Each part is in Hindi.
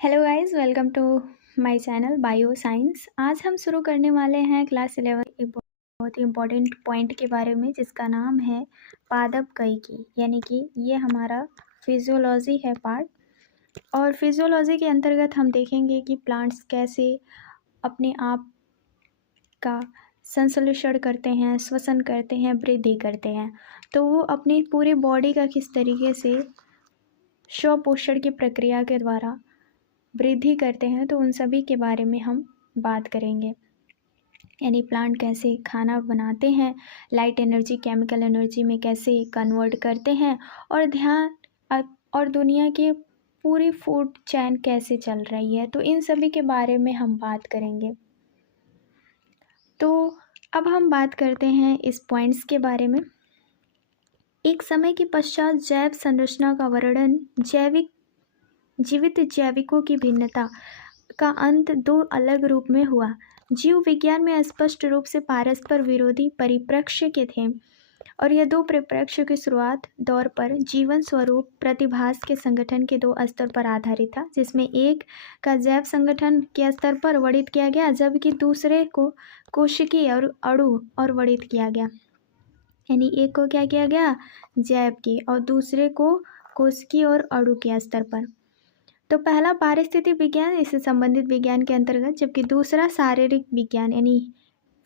Hello guys, welcome to my channel bio science. आज हम शुरू करने वाले हैं क्लास 11 एक बहुत ही इम्पोर्टेंट पॉइंट के बारे में, जिसका नाम है पादप कईकी। यानी कि ये हमारा फिजियोलॉजी है पार्ट। और फिजियोलॉजी के अंतर्गत हम देखेंगे कि प्लांट्स कैसे अपने आप का संश्लेषण करते हैं, श्वसन करते हैं, वृद्धि करते हैं। तो वो अपनी पूरी बॉडी का किस तरीके से स्वपोषण की प्रक्रिया के द्वारा वृद्धि करते हैं, तो उन सभी के बारे में हम बात करेंगे। यानी प्लांट कैसे खाना बनाते हैं, लाइट एनर्जी केमिकल एनर्जी में कैसे कन्वर्ट करते हैं, और दुनिया की पूरी फूड चेन कैसे चल रही है, तो इन सभी के बारे में हम बात करेंगे। तो अब हम बात करते हैं इस पॉइंट्स के बारे में। एक समय के पश्चात जैव संरचना का वर्णन जीवित जैविकों की भिन्नता का अंत दो अलग रूप में हुआ। जीव विज्ञान में स्पष्ट रूप से परस्पर विरोधी परिप्रेक्ष्य के थे, और यह दो परिप्रेक्ष्य की शुरुआत दौर पर जीवन स्वरूप प्रतिभास के संगठन के दो स्तर पर आधारित था, जिसमें एक का जैव संगठन के स्तर पर वर्णित किया गया, जबकि दूसरे को कोशिकीय और अणु और वर्णित किया गया। यानी एक को क्या किया गया, जैव की, और दूसरे को कोशिकीय और अणु के स्तर पर। तो पहला पारिस्थितिक विज्ञान, इससे संबंधित विज्ञान के अंतर्गत, जबकि दूसरा शारीरिक विज्ञान यानी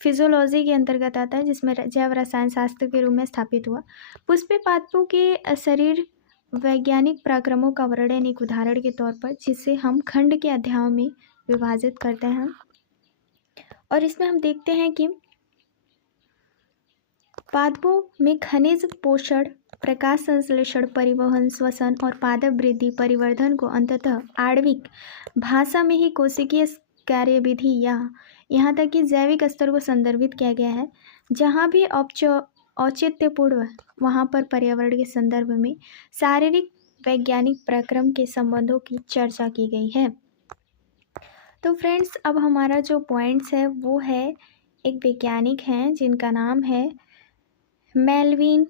फिजियोलॉजी के अंतर्गत आता है, जिसमें जैव रसायन शास्त्र के रूप में स्थापित हुआ। पुष्पीय पादपों के शरीर वैज्ञानिक पराक्रमों का वर्णन एक उदाहरण के तौर पर, जिसे हम खंड के अध्यायों में विभाजित करते हैं। और इसमें हम देखते हैं कि पादपों में खनिज पोषण, प्रकाश संश्लेषण, परिवहन, श्वसन और पादप वृद्धि परिवर्धन को अंततः आणविक भाषा में ही कोशिकीय कार्यविधि या यहाँ तक कि जैविक स्तर को संदर्भित किया गया है। जहाँ भी औचित्यपूर्ण, वहाँ पर पर्यावरण के संदर्भ में शारीरिक वैज्ञानिक पराक्रम के संबंधों की चर्चा की गई है। तो फ्रेंड्स, अब हमारा जो पॉइंट्स है वो है, एक वैज्ञानिक हैं जिनका नाम है मेलविन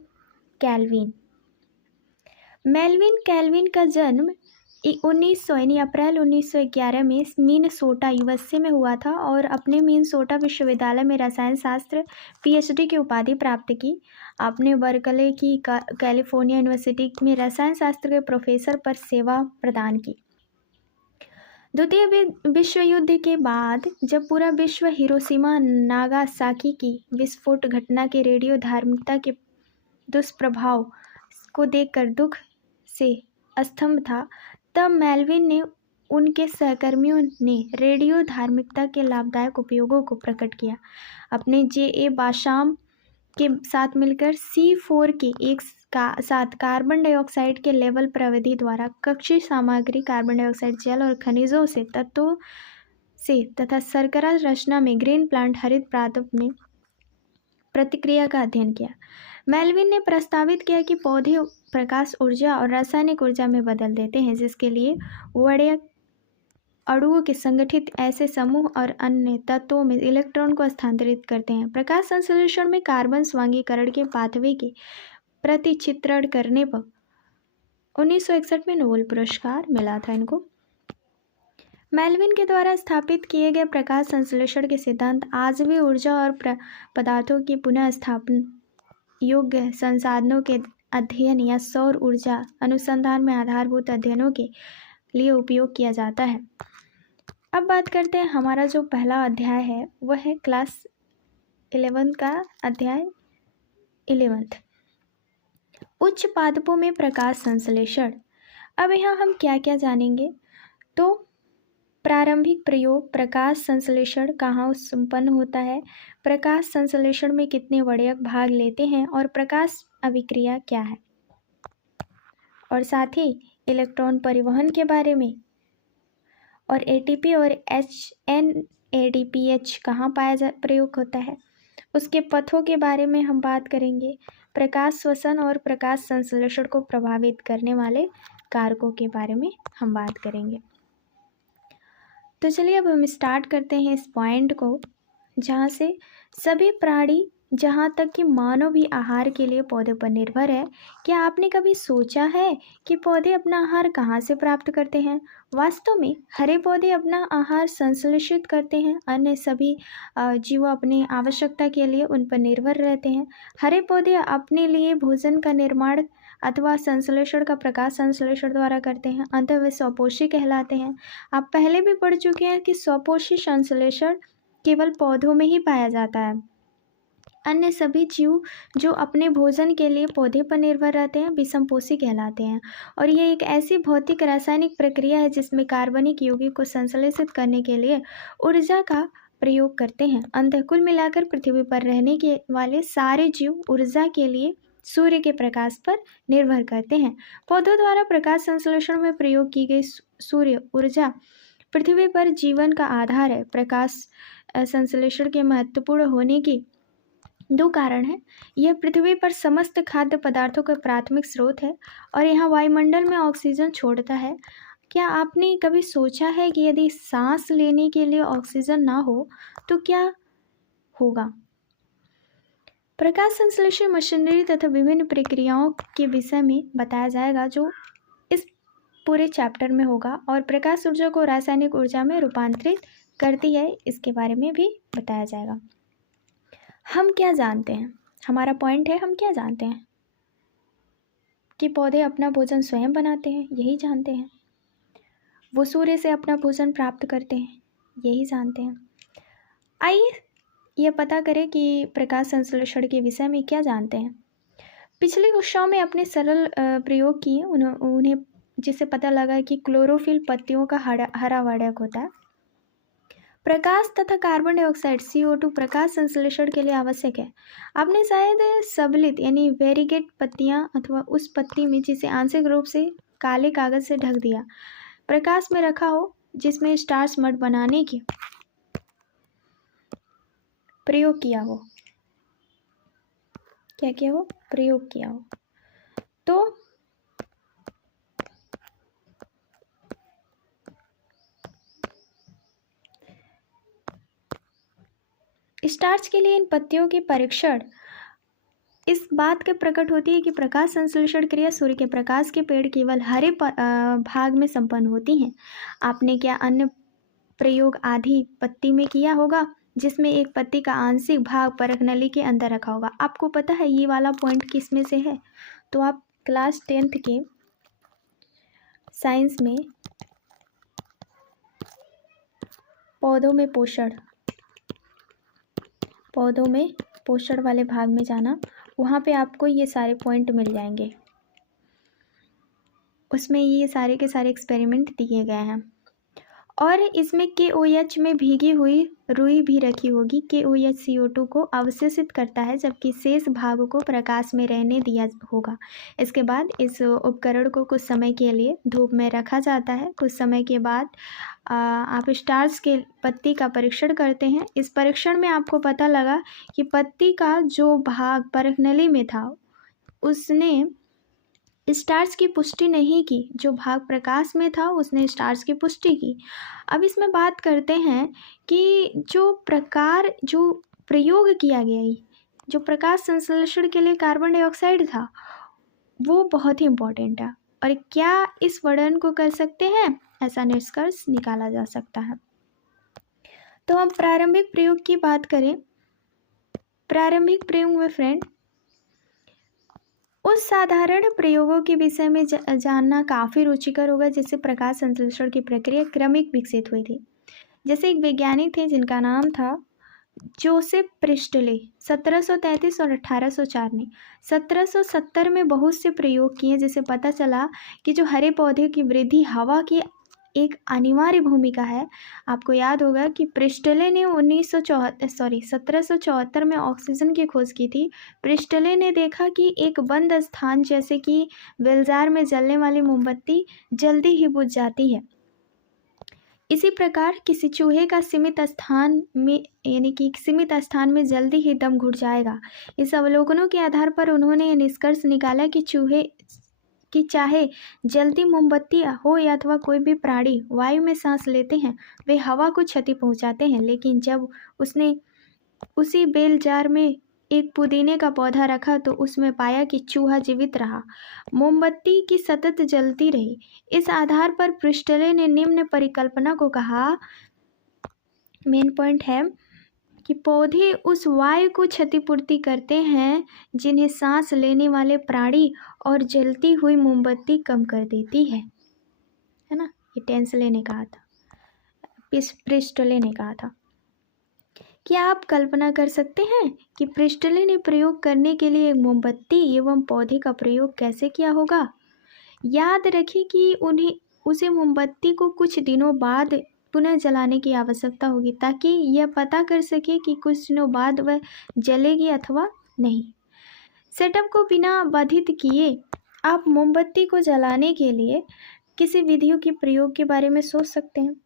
कैल्विन। मेलविन कैल्विन का जन्म 1900 यानी अप्रैल 1911 में मिनेसोटा यूएसए में हुआ था, और अपने मिनेसोटा विश्वविद्यालय में रसायन शास्त्र पीएचडी की उपाधि प्राप्त की। आपने बर्कले की कैलिफोर्निया यूनिवर्सिटी में रसायन शास्त्र के प्रोफेसर पर सेवा प्रदान की। द्वितीय विश्व युद्ध के बाद जब पूरा विश्व हिरोशिमा नागासाकी की विस्फोट घटना के रेडियो धार्मिकता के दुष्प्रभाव को देखकर दुख से स्तंभ था, तब मेलविन ने उनके सहकर्मियों ने रेडियो धार्मिकता के लाभदायक उपयोगों को प्रकट किया। अपने जे.ए. बाशाम के साथ मिलकर C4 के एक साथ कार्बन डाइऑक्साइड के लेवल प्रविधि द्वारा कक्षीय सामग्री, कार्बन डाइऑक्साइड जल और खनिजों से तत्वों से तथा शर्करा रचना में ग्रीन प्लांट हरित पादप में प्रतिक्रिया का अध्ययन किया। मेलविन ने प्रस्तावित किया कि पौधे प्रकाश ऊर्जा और रासायनिक ऊर्जा में बदल देते हैं, जिसके लिए वड़े अणुओं के संगठित ऐसे समूह और अन्य तत्वों में इलेक्ट्रॉन को स्थानांतरित करते हैं। प्रकाश संश्लेषण में कार्बन स्वांगीकरण के पाथवे के प्रतिचित्रण करने पर 1961 में नोबेल पुरस्कार मिला था इनको। मेलविन के द्वारा स्थापित किए गए प्रकाश संश्लेषण के सिद्धांत आज भी ऊर्जा और पदार्थों की पुनः स्थापना योग्य संसाधनों के अध्ययन या सौर ऊर्जा अनुसंधान में आधारभूत अध्ययनों के लिए उपयोग किया जाता है। अब बात करते हैं, हमारा जो पहला अध्याय है वह है क्लास 11 का अध्याय 11, उच्च पादपों में प्रकाश संश्लेषण। अब यहाँ हम क्या क्या जानेंगे, तो प्रारंभिक प्रयोग, प्रकाश संश्लेषण कहाँ संपन्न होता है, प्रकाश संश्लेषण में कितने वड़यक भाग लेते हैं, और प्रकाश अभिक्रिया क्या है, और साथ ही इलेक्ट्रॉन परिवहन के बारे में, और एटीपी और NADPH कहाँ प्रयोग होता है, उसके पथों के बारे में हम बात करेंगे। प्रकाश श्वसन और प्रकाश संश्लेषण को प्रभावित करने वाले कारकों के बारे में हम बात करेंगे। तो चलिए अब हम स्टार्ट करते हैं इस पॉइंट को, जहाँ से सभी प्राणी जहाँ तक कि मानव भी आहार के लिए पौधे पर निर्भर है, क्या आपने कभी सोचा है कि पौधे अपना आहार कहाँ से प्राप्त करते हैं? वास्तव में हरे पौधे अपना आहार संश्लेषित करते हैं, अन्य सभी जीव अपनी आवश्यकता के लिए उन पर निर्भर रहते हैं। हरे पौधे अपने लिए भोजन का निर्माण अथवा संश्लेषण का प्रकाश संश्लेषण द्वारा करते हैं, अतः वे स्वपोषी कहलाते हैं। आप पहले भी पढ़ चुके हैं कि स्वपोषी संश्लेषण केवल पौधों में ही पाया जाता है। अन्य सभी जीव जो अपने भोजन के लिए पौधे पर निर्भर रहते हैं विषमपोषी कहलाते हैं। और ये एक ऐसी भौतिक रासायनिक प्रक्रिया है जिसमें कार्बनिक यौगिक को संश्लेषित करने के लिए ऊर्जा का प्रयोग करते हैं। अंततः कुल मिलाकर पृथ्वी पर रहने के वाले सारे जीव ऊर्जा के लिए सूर्य के प्रकाश पर निर्भर करते हैं। पौधों द्वारा प्रकाश संश्लेषण में प्रयोग की गई सूर्य ऊर्जा पृथ्वी पर जीवन का आधार है। प्रकाश संश्लेषण के महत्वपूर्ण होने की दो कारण हैं। यह पृथ्वी पर समस्त खाद्य पदार्थों का प्राथमिक स्रोत है और यहाँ वायुमंडल में ऑक्सीजन छोड़ता है। क्या आपने कभी सोचा है कि यदि सांस लेने के लिए ऑक्सीजन ना हो तो क्या होगा? प्रकाश संश्लेषण मशीनरी तथा विभिन्न प्रक्रियाओं के विषय में बताया जाएगा जो इस पूरे चैप्टर में होगा, और प्रकाश ऊर्जा को रासायनिक ऊर्जा में रूपांतरित करती है, इसके बारे में भी बताया जाएगा। हम क्या जानते हैं? हमारा पॉइंट है, हम क्या जानते हैं कि पौधे अपना भोजन स्वयं बनाते हैं, यही जानते हैं। वो सूर्य से अपना भोजन प्राप्त करते हैं, यही जानते हैं। आइए यह पता करें कि प्रकाश संश्लेषण के विषय में क्या जानते हैं। पिछली कक्षाओं में अपने सरल प्रयोग किए उन्हें जिससे पता लगा कि क्लोरोफिल पत्तियों का हरा वर्णक होता है। प्रकाश तथा कार्बन डाइऑक्साइड CO2 प्रकाश संश्लेषण के लिए आवश्यक है। आपने शायद सबलित यानी वेरीगेट पत्तियां अथवा उस पत्ती में जिसे आंशिक रूप से काले कागज से ढक दिया प्रकाश में रखा हो, जिसमें स्टार्च मड बनाने की प्रयोग किया हो। क्या किया हो? प्रयोग किया हो। तो स्टार्च के लिए इन पत्तियों के परीक्षण इस बात के प्रकट होती है कि प्रकाश संश्लेषण क्रिया सूर्य के प्रकाश के पेड़ केवल हरे भाग में संपन्न होती हैं। आपने क्या अन्य प्रयोग आधी पत्ती में किया होगा, जिसमें एक पत्ती का आंशिक भाग परख नली के अंदर रखा होगा? आपको पता है ये वाला पॉइंट किस में से है? तो आप क्लास 10th के साइंस में पौधों में पोषण वाले भाग में जाना, वहाँ पे आपको ये सारे पॉइंट मिल जाएंगे। उसमें ये सारे के सारे एक्सपेरिमेंट दिए गए हैं। और इसमें KOH में भीगी हुई रुई भी रखी होगी। KOH CO2 को अवशोषित करता है, जबकि शेष भाग को प्रकाश में रहने दिया होगा। इसके बाद इस उपकरण को कुछ समय के लिए धूप में रखा जाता है। कुछ समय के बाद आप स्टार्च के पत्ती का परीक्षण करते हैं। इस परीक्षण में आपको पता लगा कि पत्ती का जो भाग परखनली में था उसने स्टार्च की पुष्टि नहीं की, जो भाग प्रकाश में था उसने स्टार्च की पुष्टि की। अब इसमें बात करते हैं कि जो प्रयोग किया गया, जो प्रकाश संश्लेषण के लिए कार्बन डाइऑक्साइड था, वो बहुत ही इम्पोर्टेंट है। और क्या इस वर्णन को कर सकते हैं, ऐसा निष्कर्ष निकाला जा सकता है। तो हम प्रारंभिक प्रयोग की बात करें। प्रारंभिक प्रयोग में फ्रेंड उस साधारण प्रयोगों के विषय में जानना काफ़ी रुचिकर होगा, जिससे प्रकाश संश्लेषण की प्रक्रिया क्रमिक विकसित हुई थी। जैसे एक वैज्ञानिक थे जिनका नाम था जोसेफ प्रिस्टले। 1733 और 1804 ने 1770 में बहुत से प्रयोग किए, जिससे पता चला कि जो हरे पौधे की वृद्धि हवा की एक अनिवार्य भूमिका है। आपको याद होगा कि प्रिस्टले ने 1774 में ऑक्सीजन की खोज की थी। प्रिस्टले ने देखा कि एक बंद स्थान जैसे कि बेलजार में जलने वाली मोमबत्ती जल्दी ही बुझ जाती है। इसी प्रकार किसी चूहे का सीमित स्थान में जल्दी ही दम घुट जाएगा। इस अवलोकनों के आधार पर उन्होंने यह निष्कर्ष निकाला कि चाहे जलती मोमबत्ती हो या अथवा कोई भी प्राणी वायु में सांस लेते हैं, वे हवा को क्षति पहुंचाते हैं। लेकिन जब उसने उसी बेल जार में एक पुदीने का पौधा रखा तो उसमें पाया कि चूहा जीवित रहा। मोमबत्ती की सतत जलती रही। इस आधार पर प्रिस्टले ने निम्न परिकल्पना को कहा, मेन पॉइंट है कि पौधे उस वायु को क्षतिपूर्ति करते हैं जिन्हें सांस लेने वाले प्राणी और जलती हुई मोमबत्ती कम कर देती है ना। ये टेंसले ने कहा था, प्रिस्टले ने कहा था। क्या आप कल्पना कर सकते हैं कि प्रिस्टले ने प्रयोग करने के लिए एक मोमबत्ती एवं पौधे का प्रयोग कैसे किया होगा? याद रखें कि उसे मोमबत्ती को कुछ दिनों बाद पुनः जलाने की आवश्यकता होगी ताकि यह पता कर सके कि कुछ दिनों बाद वह जलेगी अथवा नहीं। सेटअप को बिना बाधित किए आप मोमबत्ती को जलाने के लिए किसी विधियों के प्रयोग के बारे में सोच सकते हैं।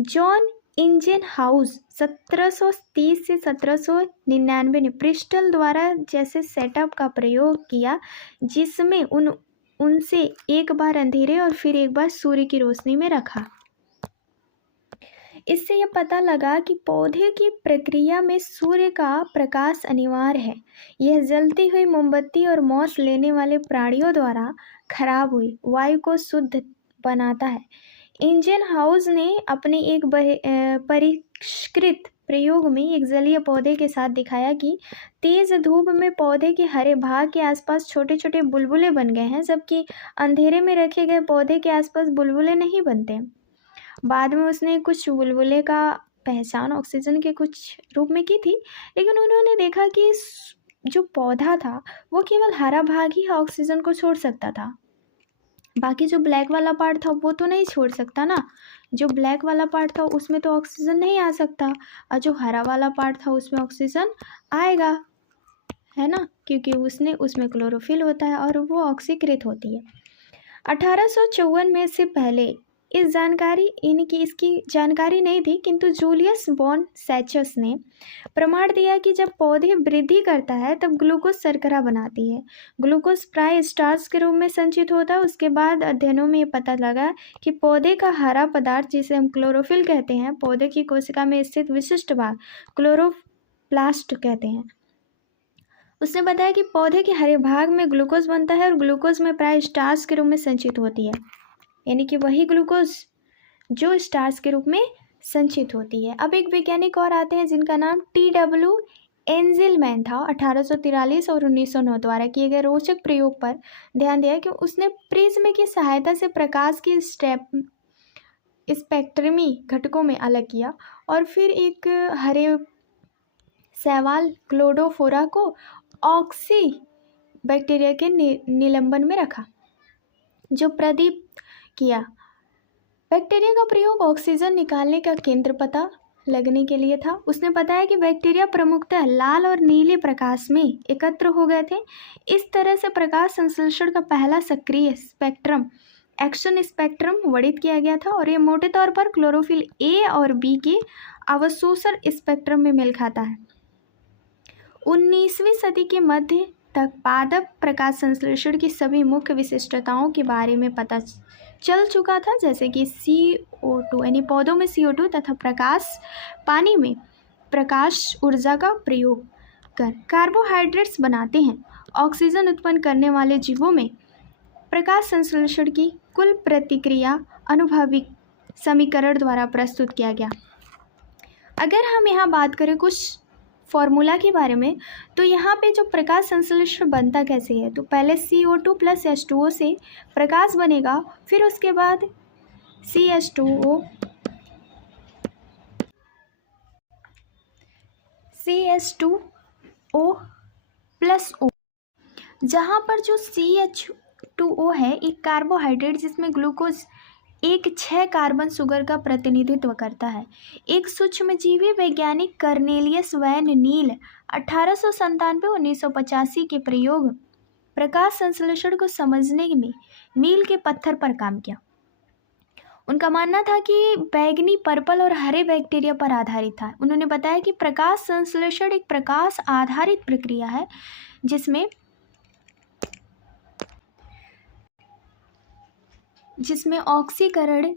जॉन इंजनहाउस 1730 से 1799 ने प्रिस्टल द्वारा जैसे सेटअप का प्रयोग किया जिसमें उनसे एक बार अंधेरे और फिर एक बार सूर्य की रोशनी में रखा। इससे यह पता लगा कि पौधे की प्रक्रिया में सूर्य का प्रकाश अनिवार्य है। यह जलती हुई मोमबत्ती और मौस लेने वाले प्राणियों द्वारा खराब हुई वायु को शुद्ध बनाता है। इंजनहाउस ने अपने एक परिष्कृत प्रयोग में एक जलीय पौधे के साथ दिखाया कि तेज धूप में पौधे के हरे भाग के आसपास छोटे छोटे बुलबुले बन गए हैं, जबकि अंधेरे में रखे गए पौधे के आसपास बुलबुले नहीं बनते। बाद में उसने कुछ बुलबुले का पहचान ऑक्सीजन के कुछ रूप में की थी, लेकिन उन्होंने देखा कि जो पौधा था वो केवल हरा भाग ही ऑक्सीजन को छोड़ सकता था। बाकी जो ब्लैक वाला पार्ट था वो तो नहीं छोड़ सकता ना। जो ब्लैक वाला पार्ट था उसमें तो ऑक्सीजन नहीं आ सकता, और जो हरा वाला पार्ट था उसमें ऑक्सीजन आएगा, है ना, क्योंकि उसमें क्लोरोफिल होता है और वो ऑक्सीकृत होती है। 1854 में से पहले इसकी जानकारी नहीं थी, किंतु जूलियस बॉन सैचस ने प्रमाण दिया कि जब पौधे वृद्धि करता है तब ग्लूकोज शर्करा बनाती है। ग्लूकोज प्राय स्टार्च के रूप में संचित होता है। उसके बाद अध्ययनों में ये पता लगा कि पौधे का हरा पदार्थ, जिसे हम क्लोरोफिल कहते हैं, पौधे की कोशिका में स्थित विशिष्ट भाग क्लोरोप्लास्ट कहते हैं। उसने बताया कि पौधे के हरे भाग में ग्लूकोज बनता है और ग्लूकोज में प्राय स्टार्च के रूप में संचित होती है, यानी कि वही ग्लूकोज जो स्टार्च के रूप में संचित होती है। अब एक वैज्ञानिक और आते हैं जिनका नाम TW एंजेलमैन था। 1843 और 1909 द्वारा किए गए रोचक प्रयोग पर ध्यान दिया कि उसने प्रिज्म की सहायता से प्रकाश की स्पेक्ट्रमी घटकों में अलग किया और फिर एक हरे शैवाल क्लोडोफोरा को ऑक्सी बैक्टीरिया के निलंबन में रखा जो प्रदीप किया। बैक्टीरिया का प्रयोग ऑक्सीजन निकालने का केंद्र पता लगने के लिए था। उसने बताया कि बैक्टीरिया प्रमुखतः लाल और नीले प्रकाश में एकत्र हो गए थे। इस तरह से प्रकाश संश्लेषण का पहला सक्रिय स्पेक्ट्रम एक्शन स्पेक्ट्रम वर्णित किया गया था और ये मोटे तौर पर क्लोरोफिल ए और बी के अवशोषण स्पेक्ट्रम में मेल खाता है। 19वीं सदी के मध्य तक पादप प्रकाश संश्लेषण की सभी मुख्य विशिष्टताओं के बारे में पता चल चुका था, जैसे कि CO2 यानी पौधों में CO2 तथा पानी में प्रकाश ऊर्जा का प्रयोग कर कार्बोहाइड्रेट्स बनाते हैं। ऑक्सीजन उत्पन्न करने वाले जीवों में प्रकाश संश्लेषण की कुल प्रतिक्रिया आनुभविक समीकरण द्वारा प्रस्तुत किया गया। अगर हम यहाँ बात करें कुछ फॉर्मूला के बारे में, तो यहाँ पे जो प्रकाश संश्लेषण बनता कैसे है, तो पहले CO2 + H2O से प्रकाश बनेगा, फिर उसके बाद CH2O + O, जहाँ पर जो CH2O है एक कार्बोहाइड्रेट जिसमें ग्लूकोज एक 6 कार्बन शुगर का प्रतिनिधित्व करता है। एक सूक्ष्मजीवी वैज्ञानिक कर्नेलियस वैन नील 1897-1985 के प्रयोग प्रकाश संश्लेषण को समझने में मील के पत्थर पर काम किया। उनका मानना था कि बैंगनी, पर्पल और हरे बैक्टीरिया पर आधारित था। उन्होंने बताया कि प्रकाश संश्लेषण एक प्रकाश आधारित प्रक्रिया है जिसमें ऑक्सीकरण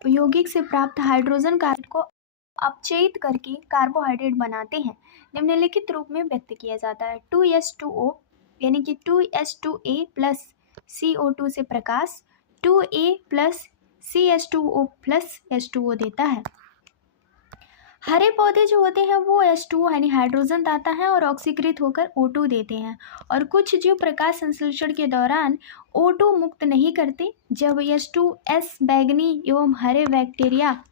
यौगिक से प्राप्त हाइड्रोजन कार्बन को अपचयित करके कार्बोहाइड्रेट बनाते हैं निम्नलिखित रूप में व्यक्त किया जाता है। 2H2O यानी कि 2H2A प्लस CO2 से प्रकाश 2A plus CH2O plus H2O देता है। हरे पौधे जो होते हैं वो H2O यानी हाइड्रोजन दाता है और ऑक्सीकृत होकर O2 देते हैं। और कुछ जीव प्रकाश संश्लेषण के दौरान O2 मुक्त नहीं करते। जब H2S बैंगनी एवं हरे बैक्टीरिया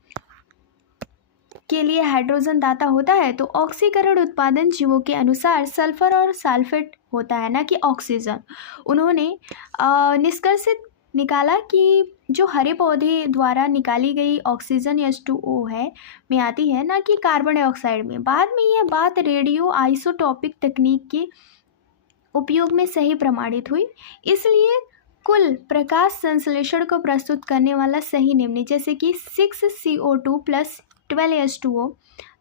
के लिए हाइड्रोजन दाता होता है तो ऑक्सीकरण उत्पादन जीवों के अनुसार सल्फर और सल्फेट होता है, ना कि ऑक्सीजन। उन्होंने निष्कर्षित निकाला कि जो हरे पौधे द्वारा निकाली गई ऑक्सीजन H2O है में आती है, ना कि कार्बन डाइऑक्साइड में। बाद में यह बात रेडियो आइसोटोपिक तकनीक के उपयोग में सही प्रमाणित हुई। इसलिए कुल प्रकाश संश्लेषण को प्रस्तुत करने वाला सही निम्न, जैसे कि 6CO2 प्लस 12H2O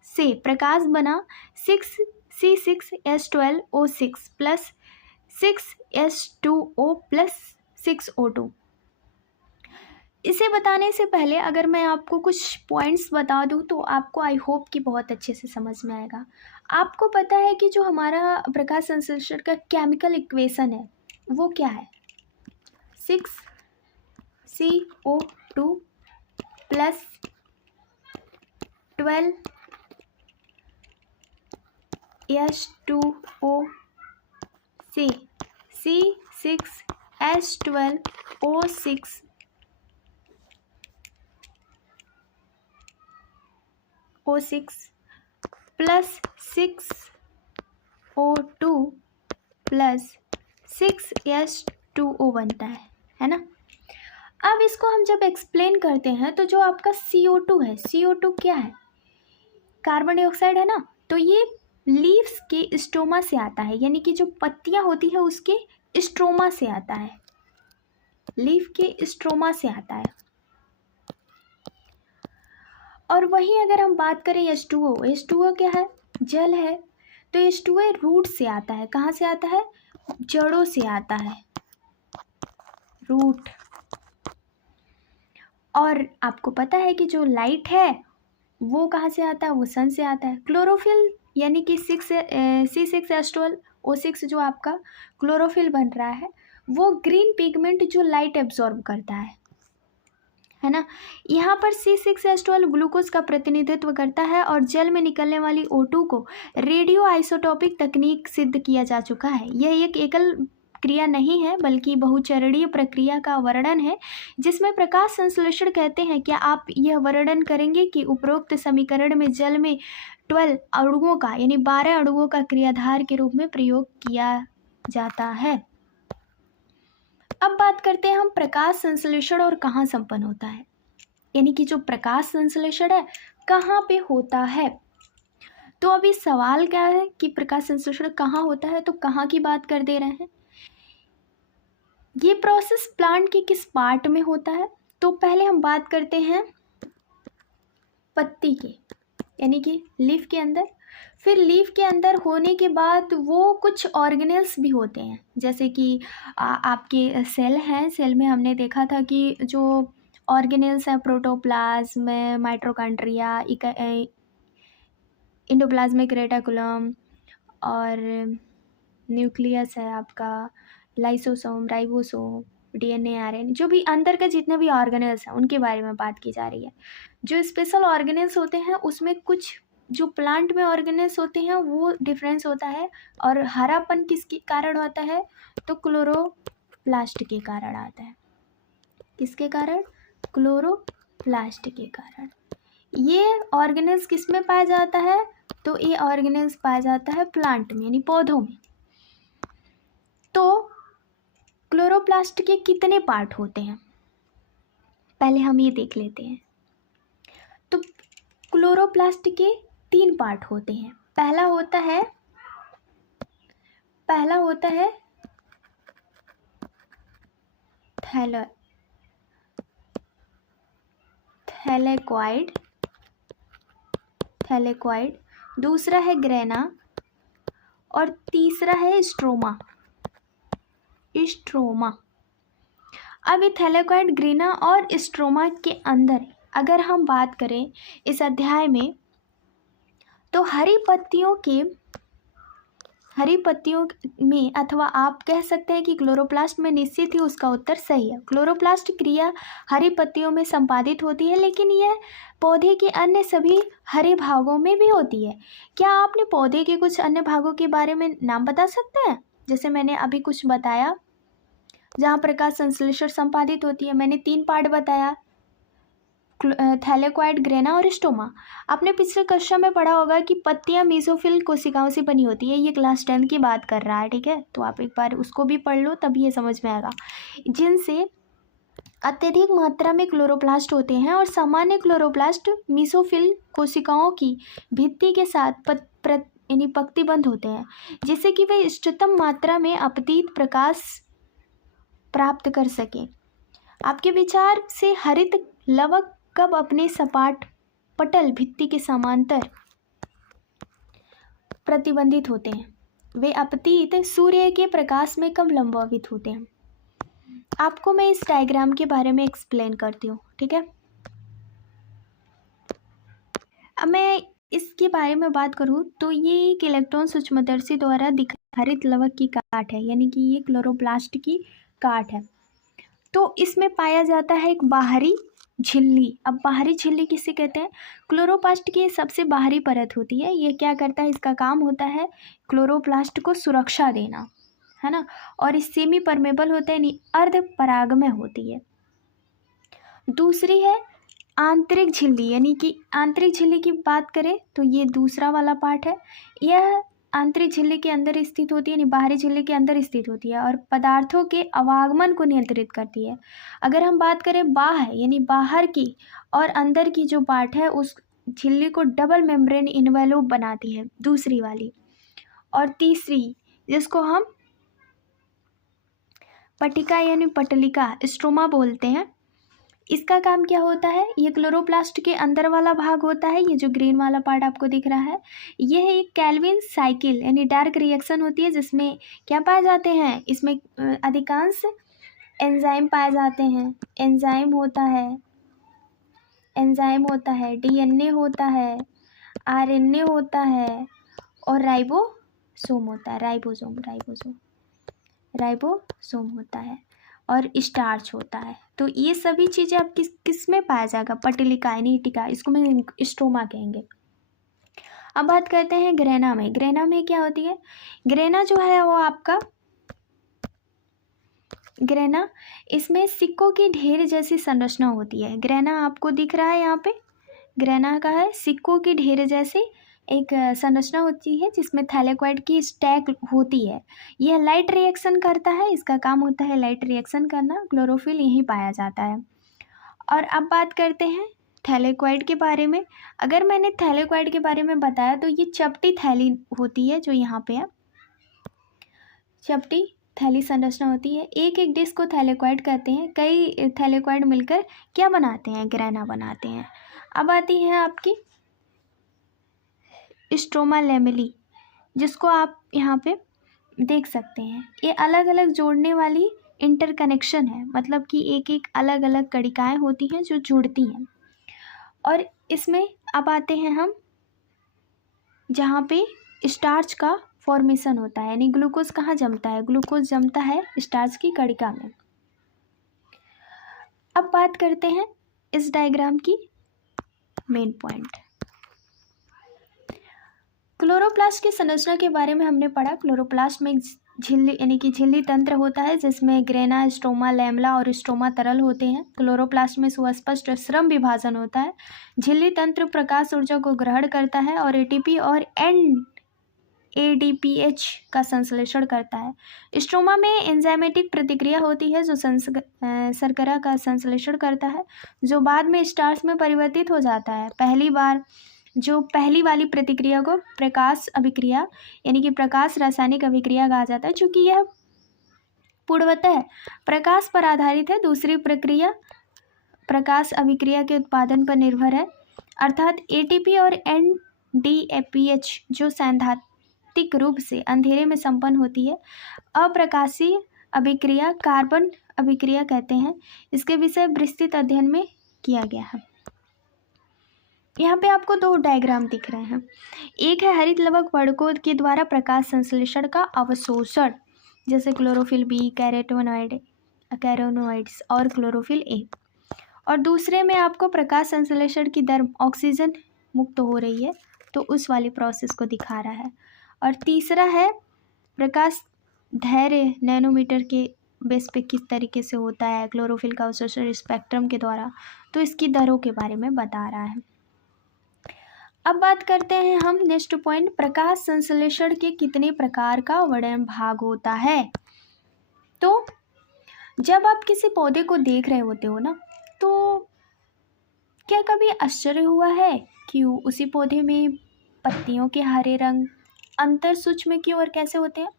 से प्रकाश बना 6C6H12O6 plus 6H2O plus 6O2। इसे बताने से पहले अगर मैं आपको कुछ पॉइंट्स बता दूं तो आपको आई होप कि बहुत अच्छे से समझ में आएगा। आपको पता है कि जो हमारा प्रकाश संश्लेषण का केमिकल इक्वेशन है वो क्या है? 6CO2 प्लस 12H2O से C6H12O6 plus 6O2 plus 6H2O बनता है ना। अब इसको हम जब एक्सप्लेन करते हैं तो जो आपका CO2 है, CO2 क्या है? कार्बन डाइऑक्साइड है ना। तो ये लीव्स के स्ट्रोमा से आता है, यानी कि जो पत्तियां होती है उसके स्ट्रोमा से आता है, लीफ के स्ट्रोमा से आता है। और वहीं अगर हम बात करें H2O क्या है? जल है। तो H2O रूट से आता है। कहाँ से आता है? जड़ों से आता है, रूट। और आपको पता है कि जो लाइट है वो कहाँ से आता है? वो सन से आता है। क्लोरोफिल यानी कि C6H12O6 जो आपका क्लोरोफिल बन रहा है वो ग्रीन पिगमेंट जो लाइट एब्जॉर्ब करता है ना। यहाँ पर C6H12 ग्लूकोज का प्रतिनिधित्व करता है और जल में निकलने वाली O2 को रेडियो आइसोटोपिक तकनीक सिद्ध किया जा चुका है। यह एक एकल क्रिया नहीं है बल्कि बहुचरणीय प्रक्रिया का वर्णन है जिसमें प्रकाश संश्लेषण कहते हैं। क्या आप यह वर्णन करेंगे कि उपरोक्त समीकरण में जल में 12 अणुओं का यानी 12 अणुओं का क्रियाधार के रूप में प्रयोग किया जाता है। अब बात करते हैं हम प्रकाश संश्लेषण और कहाँ संपन्न होता है, यानी कि जो प्रकाश संश्लेषण है कहाँ पे होता है। तो अभी सवाल क्या है कि प्रकाश संश्लेषण कहाँ होता है, तो कहाँ की बात कर दे रहे हैं। ये प्रोसेस प्लांट के किस पार्ट में होता है? तो पहले हम बात करते हैं पत्ती के, यानी कि लीफ के अंदर। फिर लीफ के अंदर होने के बाद वो कुछ ऑर्गेनेल्स भी होते हैं, जैसे कि आपके सेल हैं। सेल में हमने देखा था कि जो ऑर्गेनेल्स हैं प्रोटोप्लाज्म, माइटोकॉन्ड्रिया, एंडोप्लाज्मिक रेटिकुलम और न्यूक्लियस है आपका, लाइसोसोम, राइबोसोम, DNA, RNA, जो भी अंदर के जितने भी ऑर्गेनेल्स हैं उनके बारे में बात की जा रही है। जो स्पेशल ऑर्गेनेल्स होते हैं उसमें कुछ जो प्लांट में ऑर्गेनेल्स होते हैं वो डिफरेंस होता है। और हरापन किसके कारण होता है? तो क्लोरोप्लास्ट के कारण आता है। किसके कारण? क्लोरोप्लास्ट के कारण। ये ऑर्गेनेल्स किस में पाया जाता है? तो ये ऑर्गेनेल्स पाया जाता है प्लांट में यानी पौधों में। तो क्लोरोप्लास्ट के कितने पार्ट होते हैं पहले हम ये देख लेते हैं। तो क्लोरोप्लास्ट के 3 पार्ट होते हैं। पहला होता है थैलेक्वाइड, दूसरा है ग्रेना और तीसरा है स्ट्रोमा। अब ये थैलेक्वाइड, ग्रेना और स्ट्रोमा के अंदर अगर हम बात करें इस अध्याय में तो हरी पत्तियों में, अथवा आप कह सकते हैं कि क्लोरोप्लास्ट में निश्चित ही उसका उत्तर सही है। क्लोरोप्लास्ट क्रिया हरी पत्तियों में संपादित होती है, लेकिन यह पौधे के अन्य सभी हरे भागों में भी होती है। क्या आपने पौधे के कुछ अन्य भागों के बारे में नाम बता सकते हैं? जैसे मैंने अभी कुछ बताया जहाँ प्रकाश संश्लेषण संपादित होती है, मैंने 3 पार्ट बताया, थैलेकोइड, ग्रेना और स्टोमा। आपने पिछले कक्षा में पढ़ा होगा कि पत्तियां मेसोफिल कोशिकाओं से बनी होती है। ये क्लास 10 की बात कर रहा है, ठीक है, तो आप एक बार उसको भी पढ़ लो तभी ये समझ में आएगा, जिनसे अत्यधिक मात्रा में क्लोरोप्लास्ट होते हैं। और सामान्य क्लोरोप्लास्ट मेसोफिल कोशिकाओं की भित्ति के साथ पंक्तिबद्ध होते हैं, जिससे कि वे इष्टतम मात्रा में अपतित प्रकाश प्राप्त कर सकें। आपके विचार से हरित लवक कब अपने सपाट पटल भित्ति के समांतर प्रतिबंधित होते हैं? वे अपतित सूर्य के प्रकाश में कब लंबवत होते हैं? आपको मैं इस डायग्राम के बारे में एक्सप्लेन करती हूँ, ठीक है। अब मैं इसके बारे में बात करूँ तो ये एक इलेक्ट्रॉन सूक्ष्मदर्शी द्वारा दिखाई हरित लवक की काट है, यानी कि ये क्लोरोप्लास्ट की काट है। तो इसमें पाया जाता है एक बाहरी झिल्ली। अब बाहरी झिल्ली किसे कहते हैं? क्लोरोप्लास्ट की सबसे बाहरी परत होती है। ये क्या करता है? इसका काम होता है क्लोरोप्लास्ट को सुरक्षा देना, है ना। और इस सेमी परमेबल होता है, यानी अर्ध परागमय होती है। दूसरी है आंतरिक झिल्ली, यानी कि आंतरिक झिल्ली की बात करें तो ये दूसरा वाला पार्ट है। यह आंतरिक झिल्ली के अंदर स्थित होती है, यानी बाहरी झिल्ली के अंदर स्थित होती है और पदार्थों के आवागमन को नियंत्रित करती है। अगर हम बात करें बाह्य यानी बाहर की और अंदर की जो पार्ट है, उस झिल्ली को डबल मेम्ब्रेन इन्वेलोप बनाती है, दूसरी वाली। और तीसरी जिसको हम पट्टिका यानी पटलिका स्ट्रोमा बोलते हैं, इसका काम क्या होता है? ये क्लोरोप्लास्ट के अंदर वाला भाग होता है। ये जो ग्रीन वाला पार्ट आपको दिख रहा है, यह एक कैल्विन साइकिल यानी डार्क रिएक्शन होती है, जिसमें क्या पाए जाते हैं? इसमें अधिकांश एंजाइम पाए जाते हैं। एंजाइम होता है, डीएनए होता है, आरएनए होता है और राइबोसोम होता है। राइबोसोम होता है और स्टार्च होता है। तो ये सभी चीज़ें आप किस में पाया जाएगा? पटलिका यानी टिका, इसको मैं स्ट्रोमा कहेंगे। अब बात करते हैं ग्रेना में। ग्रेना में क्या होती है? ग्रेना जो है वो आपका ग्रेना, इसमें सिक्कों की ढेर जैसी संरचना होती है। ग्रेना आपको दिख रहा है यहाँ पे, ग्रेना का है सिक्कों की ढेर जैसी एक संरचना होती है, जिसमें थैलेकोइड की स्टैक होती है। यह लाइट रिएक्शन करता है, इसका काम होता है लाइट रिएक्शन करना। क्लोरोफिल यहीं पाया जाता है। और अब बात करते हैं थैलेकोइड के बारे में। अगर मैंने थैलेकोइड के बारे में बताया तो ये चपटी थैली होती है, जो यहाँ पे है, चपटी थैली संरचना होती है। एक एक डिस्क को थैलेकोइड कहते हैं। कई थैलेकोइड मिलकर क्या बनाते हैं? ग्रेना बनाते हैं। अब आती है आपकी स्ट्रोमा लैमेली, जिसको आप यहाँ पे देख सकते हैं। ये अलग अलग जोड़ने वाली इंटरकनेक्शन है, मतलब कि एक एक अलग अलग कड़िकाएँ होती हैं जो जुड़ती हैं। और इसमें अब आते हैं हम जहाँ पे स्टार्च का फॉर्मेशन होता है, यानी ग्लूकोज कहाँ जमता है? ग्लूकोज जमता है स्टार्च की कड़िका में। अब बात करते हैं इस डायग्राम की मेन पॉइंट। क्लोरोप्लास्ट की संरचना के बारे में हमने पढ़ा। क्लोरोप्लास्ट में झिल्ली यानी कि झिल्ली तंत्र होता है, जिसमें ग्रेना, स्ट्रोमा, लैमेला और स्ट्रोमा तरल होते हैं। क्लोरोप्लास्ट में सुस्पष्ट श्रम विभाजन होता है। झिल्ली तंत्र प्रकाश ऊर्जा को ग्रहण करता है और एटीपी और NADPH का संश्लेषण करता है। स्ट्रोमा में एंजाइमेटिक प्रतिक्रिया होती है, जो शर्करा का संश्लेषण करता है, जो बाद में स्टार्च में परिवर्तित हो जाता है। पहली वाली प्रतिक्रिया को प्रकाश अभिक्रिया यानी कि प्रकाश रासायनिक अभिक्रिया कहा जाता है, चूँकि यह पूर्वतः प्रकाश पर आधारित है। दूसरी प्रक्रिया प्रकाश अभिक्रिया के उत्पादन पर निर्भर है, अर्थात ATP और NADPH जो सैद्धांतिक रूप से अंधेरे में संपन्न होती है। अप्रकाशीय अभिक्रिया कार्बन अभिक्रिया कहते हैं। इसके विषय विस्तृत अध्ययन में किया गया है। यहाँ पे आपको दो डायग्राम दिख रहे हैं। एक है हरित लवक वर्णकों के द्वारा प्रकाश संश्लेषण का अवशोषण, जैसे क्लोरोफिल बी, कैरोनोइड्स और क्लोरोफिल ए। और दूसरे में आपको प्रकाश संश्लेषण की दर ऑक्सीजन मुक्त हो रही है तो उस वाली प्रोसेस को दिखा रहा है। और तीसरा है प्रकाश धैर्य नैनोमीटर के बेस पे किस तरीके से होता है क्लोरोफिल का अवशोषण स्पेक्ट्रम के द्वारा, तो इसकी दरों के बारे में बता रहा है। अब बात करते हैं हम नेक्स्ट पॉइंट, प्रकाश संश्लेषण के कितने प्रकार का वर्णन भाग होता है। तो जब आप किसी पौधे को देख रहे होते हो ना, तो क्या कभी आश्चर्य हुआ है कि उसी पौधे में पत्तियों के हरे रंग अंतर सूक्ष्म क्यों और कैसे होते हैं?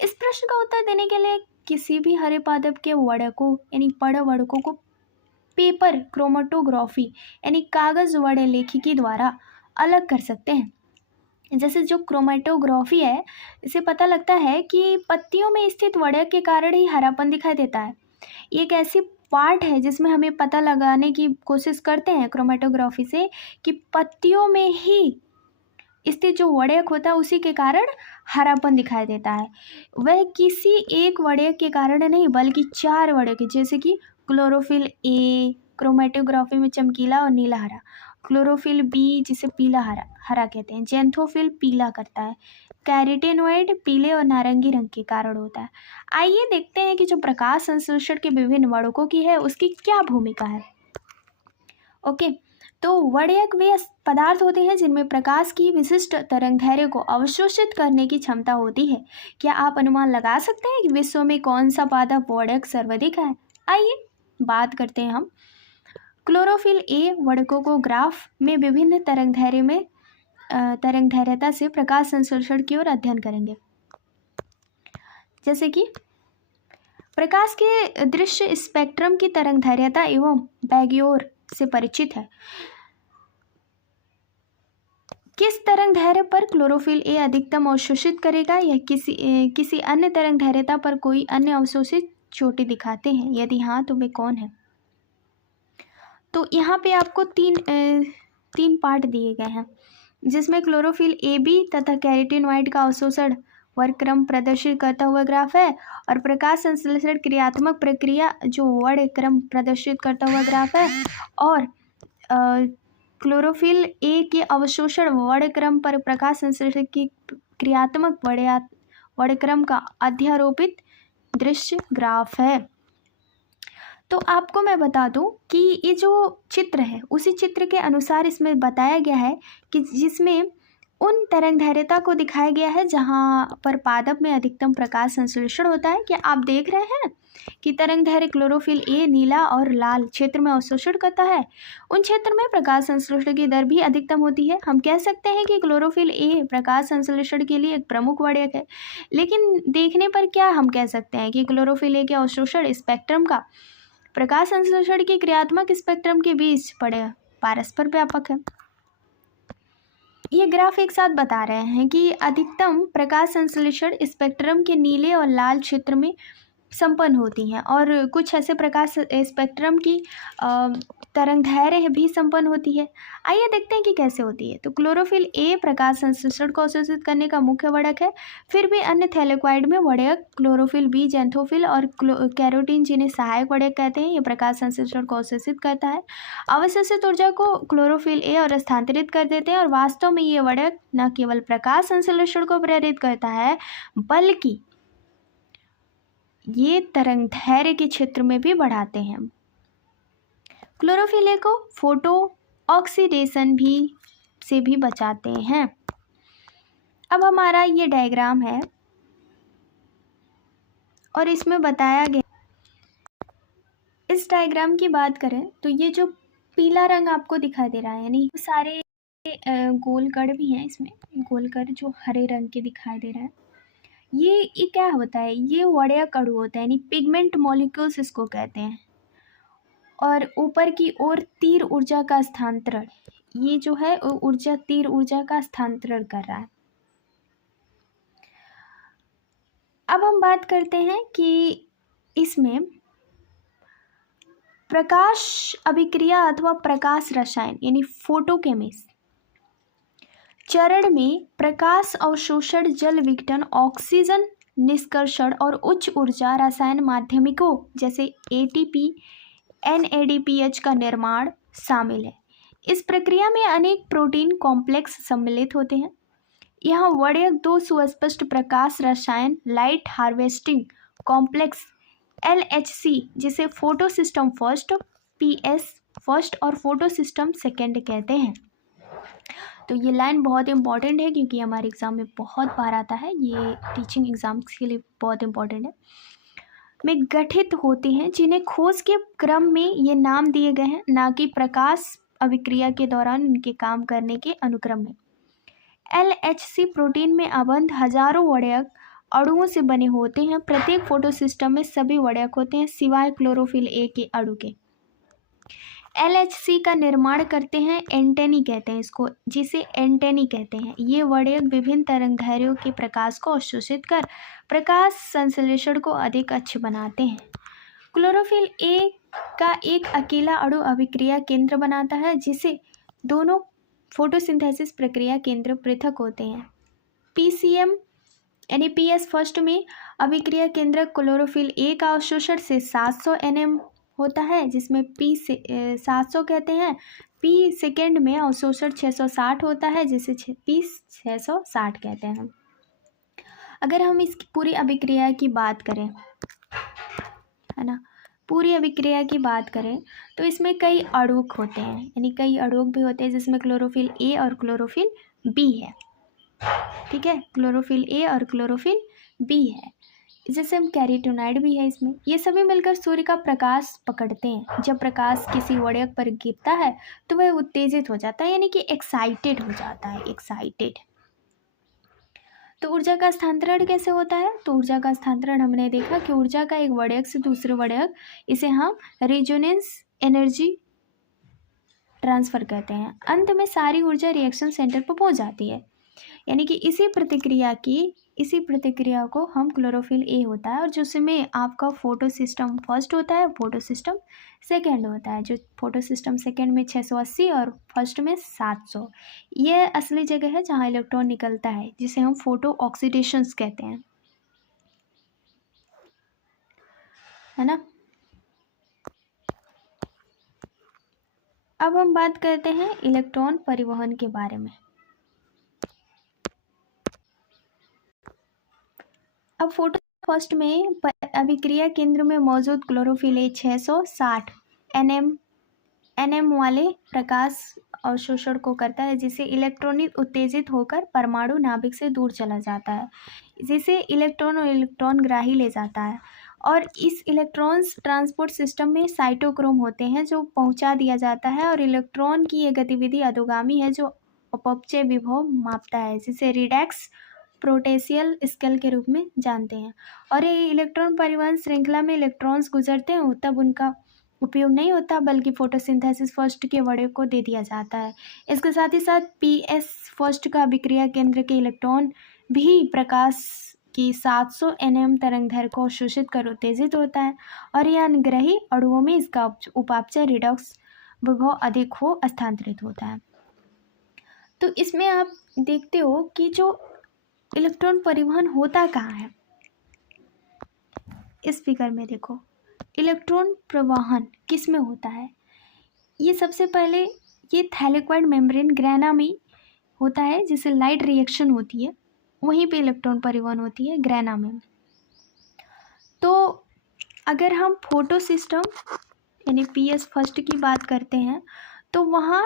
इस प्रश्न का उत्तर देने के लिए किसी भी हरे पादप के वर्णकों यानी पर्णवर्णकों को पेपर क्रोमेटोग्राफी यानी कागज वर्णलेखिकी द्वारा अलग कर सकते हैं। जैसे जो क्रोमेटोग्राफी है, इससे पता लगता है कि पत्तियों में स्थित वर्णक के कारण ही हरापन दिखाई देता है। ये एक ऐसी पार्ट है जिसमें हमें पता लगाने की कोशिश करते हैं क्रोमेटोग्राफी से कि पत्तियों में ही स्थित जो वर्णक होता है उसी के कारण हरापन दिखाई देता है। वह किसी एक वर्णक के कारण नहीं बल्कि 4 वर्णक, जैसे कि क्लोरोफिल ए क्रोमेटोग्राफी में चमकीला और नीला हरा, क्लोरोफिल बी जिसे पीला हरा हरा कहते हैं, जेंथोफिल पीला करता है, कैरोटीनॉइड पीले और नारंगी रंग के कारण होता है। आइए देखते हैं कि जो प्रकाश संश्लेषण के विभिन्न वर्णकों की है उसकी क्या भूमिका है। ओके, तो वर्णक वे पदार्थ होते हैं जिनमें प्रकाश की विशिष्ट तरंगदैर्घ्य को अवशोषित करने की क्षमता होती है। क्या आप अनुमान लगा सकते हैं कि विश्व में कौन सा पादप वर्णक सर्वाधिक है? आइए बात करते हैं हम। क्लोरोफिल ए वर्णकों को ग्राफ में विभिन्न तरंगदैर्घ्यता से प्रकाश संश्लेषण की ओर अध्ययन करेंगे। जैसे कि प्रकाश के दृश्य स्पेक्ट्रम की तरंगदैर्घ्यता एवं बैगियोर से परिचित है। किस तरंगदैर्घ्य पर क्लोरोफिल ए अधिकतम अवशोषित करेगा या किसी अन्य तरंगदैर्घ्यता पर कोई अन्य अवशोषित चोटी दिखाते हैं? यदि हाँ तो वे कौन है? तो यहाँ पे आपको तीन पार्ट दिए गए हैं जिसमें क्लोरोफिल ए बी तथा कैरोटीनॉइड का अवशोषण वर्णक्रम प्रदर्शित करता हुआ ग्राफ है और प्रकाश संश्लेषण क्रियात्मक प्रक्रिया जो वर्णक्रम प्रदर्शित करता हुआ ग्राफ है। और क्लोरोफिल ए के अवशोषण वर्णक्रम पर प्रकाश संश्लेषण की क्रियात्मक वर्णक्रम का अध्यारोपित दृश्य ग्राफ है। तो आपको मैं बता दूं कि ये जो चित्र है उसी चित्र के अनुसार इसमें बताया गया है कि जिसमें उन तरंगदैर्घ्यता को दिखाया गया है जहां पर पादप में अधिकतम प्रकाश संश्लेषण होता है। क्या आप देख रहे हैं कि तरंगदैर्घ्य क्लोरोफिल ए नीला और लाल क्षेत्र में अवशोषण करता है, उन क्षेत्र में प्रकाश संश्लेषण की दर भी अधिकतम होती है। हम कह सकते हैं कि क्लोरोफिल ए प्रकाश संश्लेषण के लिए एक प्रमुख वर्णक है, लेकिन देखने पर क्या हम कह सकते हैं कि क्लोरोफिल ए के अवशोषण स्पेक्ट्रम का प्रकाश संश्लेषण के क्रियात्मक स्पेक्ट्रम के बीच पारस्पर व्यापक है। ये ग्राफ एक साथ बता रहे हैं कि अधिकतम प्रकाश संश्लेषण स्पेक्ट्रम के नीले और लाल क्षेत्र में संपन्न होती हैं और कुछ ऐसे प्रकाश स्पेक्ट्रम की तरंगदैर्घ्य भी संपन्न होती है। आइए देखते हैं कि कैसे होती है। तो क्लोरोफिल ए प्रकाश संश्लेषण को अवशोषित करने का मुख्य वर्णक है। फिर भी अन्य थैलेक्वाइड में वर्णक क्लोरोफिल बी, जेंथोफिल और कैरोटीन जिन्हें सहायक वर्णक कहते हैं, ये प्रकाश संश्लेषण को अवशोषित करता है। अवशोषित ऊर्जा को क्लोरोफिल ए और स्थानांतरित कर देते हैं और वास्तव में ये वर्णक न केवल प्रकाश संश्लेषण को प्रेरित करता है बल्कि ये तरंगदैर्घ्य के क्षेत्र में भी बढ़ाते हैं। क्लोरोफिल ए को फोटो ऑक्सीडेशन से भी बचाते हैं। अब हमारा ये डायग्राम है और इसमें बताया गया, इस डायग्राम की बात करें तो ये जो पीला रंग आपको दिखाई दे रहा है यानी सारे गोलकण भी हैं, इसमें गोलकण जो हरे रंग के दिखाई दे रहा है, ये क्या होता है, ये वर्णक अणु होता है यानी पिगमेंट मॉलिक्यूल्स इसको कहते हैं। और ऊपर की ओर तीर ऊर्जा का स्थानांतरण, ये जो है ऊर्जा तीर ऊर्जा का स्थानांतरण कर रहा है। अब हम बात करते हैं कि इसमें प्रकाश अभिक्रिया अथवा प्रकाश रसायन यानी फोटोकेमिस्ट चरण में प्रकाश अवशोषण, जल विघटन, ऑक्सीजन निष्कर्षण और उच्च ऊर्जा रासायन माध्यमिकों जैसे एटीपी, एनएडीपीएच का निर्माण शामिल है। इस प्रक्रिया में अनेक प्रोटीन कॉम्प्लेक्स सम्मिलित होते हैं। यहाँ वर्णक दो सुस्पष्ट प्रकाश रसायन लाइट हार्वेस्टिंग कॉम्प्लेक्स LHC जिसे photo system first, PS first और फोटो सिस्टम सेकेंड कहते हैं। तो ये लाइन बहुत इंपॉर्टेंट है क्योंकि हमारे एग्ज़ाम में बहुत बार आता है, ये टीचिंग एग्जाम्स के लिए बहुत इंपॉर्टेंट है। में गठित होते हैं जिन्हें खोज के क्रम में ये नाम दिए गए हैं, ना कि प्रकाश अभिक्रिया के दौरान उनके काम करने के अनुक्रम में। LHC प्रोटीन में आबद्ध हजारों वर्णक अणुओं से बने होते हैं। प्रत्येक फोटो सिस्टम में सभी वर्णक होते हैं सिवाय क्लोरोफिल ए के अणु के। LHC का निर्माण करते हैं एंटेनी कहते हैं इसको, जिसे एंटेनी कहते हैं। ये वर्णक विभिन्न तरंगदैर्घ्यों के प्रकाश को अवशोषित कर प्रकाश संश्लेषण को अधिक अच्छे बनाते हैं। क्लोरोफिल ए का एक अकेला अणु अभिक्रिया केंद्र बनाता है, जिसे दोनों फोटोसिंथेसिस प्रक्रिया केंद्र पृथक होते हैं। PCM यानी PS फर्स्ट में अभिक्रिया केंद्र क्लोरोफिल ए का अवशोषण से 700 nm होता है, जिसमें P से 700 कहते हैं। P सेकेंड में अवशोषण 660 होता है, जिसे P 660 कहते हैं। अगर हम इसकी पूरी अभिक्रिया की बात करें, है ना, पूरी अभिक्रिया की बात करें तो इसमें कई अणुक होते हैं, यानी कई अणुक भी होते हैं, जिसमें क्लोरोफिल ए और क्लोरोफिल बी है। ठीक है, क्लोरोफिल ए और क्लोरोफिल बी है। जैसे हम कैरोटीनॉइड भी है इसमें। ये सभी मिलकर सूर्य का प्रकाश पकड़ते हैं। जब प्रकाश किसी वर्णक पर गिरता है तो वह उत्तेजित हो जाता है, यानी कि एक्साइटेड हो जाता है, एक्साइटेड। तो ऊर्जा का स्थानांतरण कैसे होता है? तो ऊर्जा का स्थानांतरण हमने देखा कि ऊर्जा का एक वर्णक से दूसरे वर्णक, इसे हम रेजोनेंस एनर्जी ट्रांसफर कहते हैं। अंत में सारी ऊर्जा रिएक्शन सेंटर पर पहुंच जाती है, यानी कि इसी प्रतिक्रिया को हम क्लोरोफिल ए होता है, और जिसमें आपका फोटो सिस्टम फर्स्ट होता है, फोटो सिस्टम सेकेंड होता है। जो फोटो सिस्टम सेकेंड में 680 और फर्स्ट में 700, ये असली जगह है जहाँ इलेक्ट्रॉन निकलता है, जिसे हम फोटो ऑक्सीडेशंस कहते हैं, है ना। अब हम बात करते हैं इलेक्ट्रॉन परिवहन के बारे में। अब फोटो फर्स्ट में अभिक्रिया केंद्र में मौजूद क्लोरोफिल ए 660 nm वाले प्रकाश अवशोषण को करता है, जिसे इलेक्ट्रॉनिक उत्तेजित होकर परमाणु नाभिक से दूर चला जाता है, जिसे इलेक्ट्रॉन और इलेक्ट्रॉन ग्राही ले जाता है। और इस इलेक्ट्रॉन्स ट्रांसपोर्ट सिस्टम में साइटोक्रोम होते हैं जो पहुंचा दिया जाता है, और इलेक्ट्रॉन की यह गतिविधि अधोगामी है जो अपव्यय विभव मापता है, जिसे रिडक्स पोटेंशियल स्केल के रूप में जानते हैं। और ये इलेक्ट्रॉन परिवहन श्रृंखला में इलेक्ट्रॉन्स गुजरते हैं तब उनका उपयोग नहीं होता, बल्कि फोटोसिंथेसिस फर्स्ट के वर्णक को दे दिया जाता है। इसके साथ ही साथ PS फर्स्ट का अभिक्रिया केंद्र के इलेक्ट्रॉन भी प्रकाश की 700 nm तरंगदैर्घ्य को अवशोषित कर उत्तेजित होता है, और यह अनुग्रही अणुओं में इसका उपापचय रिडॉक्स विभव अधिक हो स्थानांतरित होता है। तो इसमें आप देखते हो कि जो इलेक्ट्रॉन परिवहन होता कहाँ है, इस फिगर में देखो इलेक्ट्रॉन प्रवाहन किस में होता है। ये सबसे पहले ये थैलेक्वाइड मेम्ब्रेन ग्रेना में होता है, जिसे लाइट रिएक्शन होती है, वहीं पे इलेक्ट्रॉन परिवहन होती है ग्रेना में। तो अगर हम फोटो सिस्टम यानी PS फर्स्ट की बात करते हैं तो वहाँ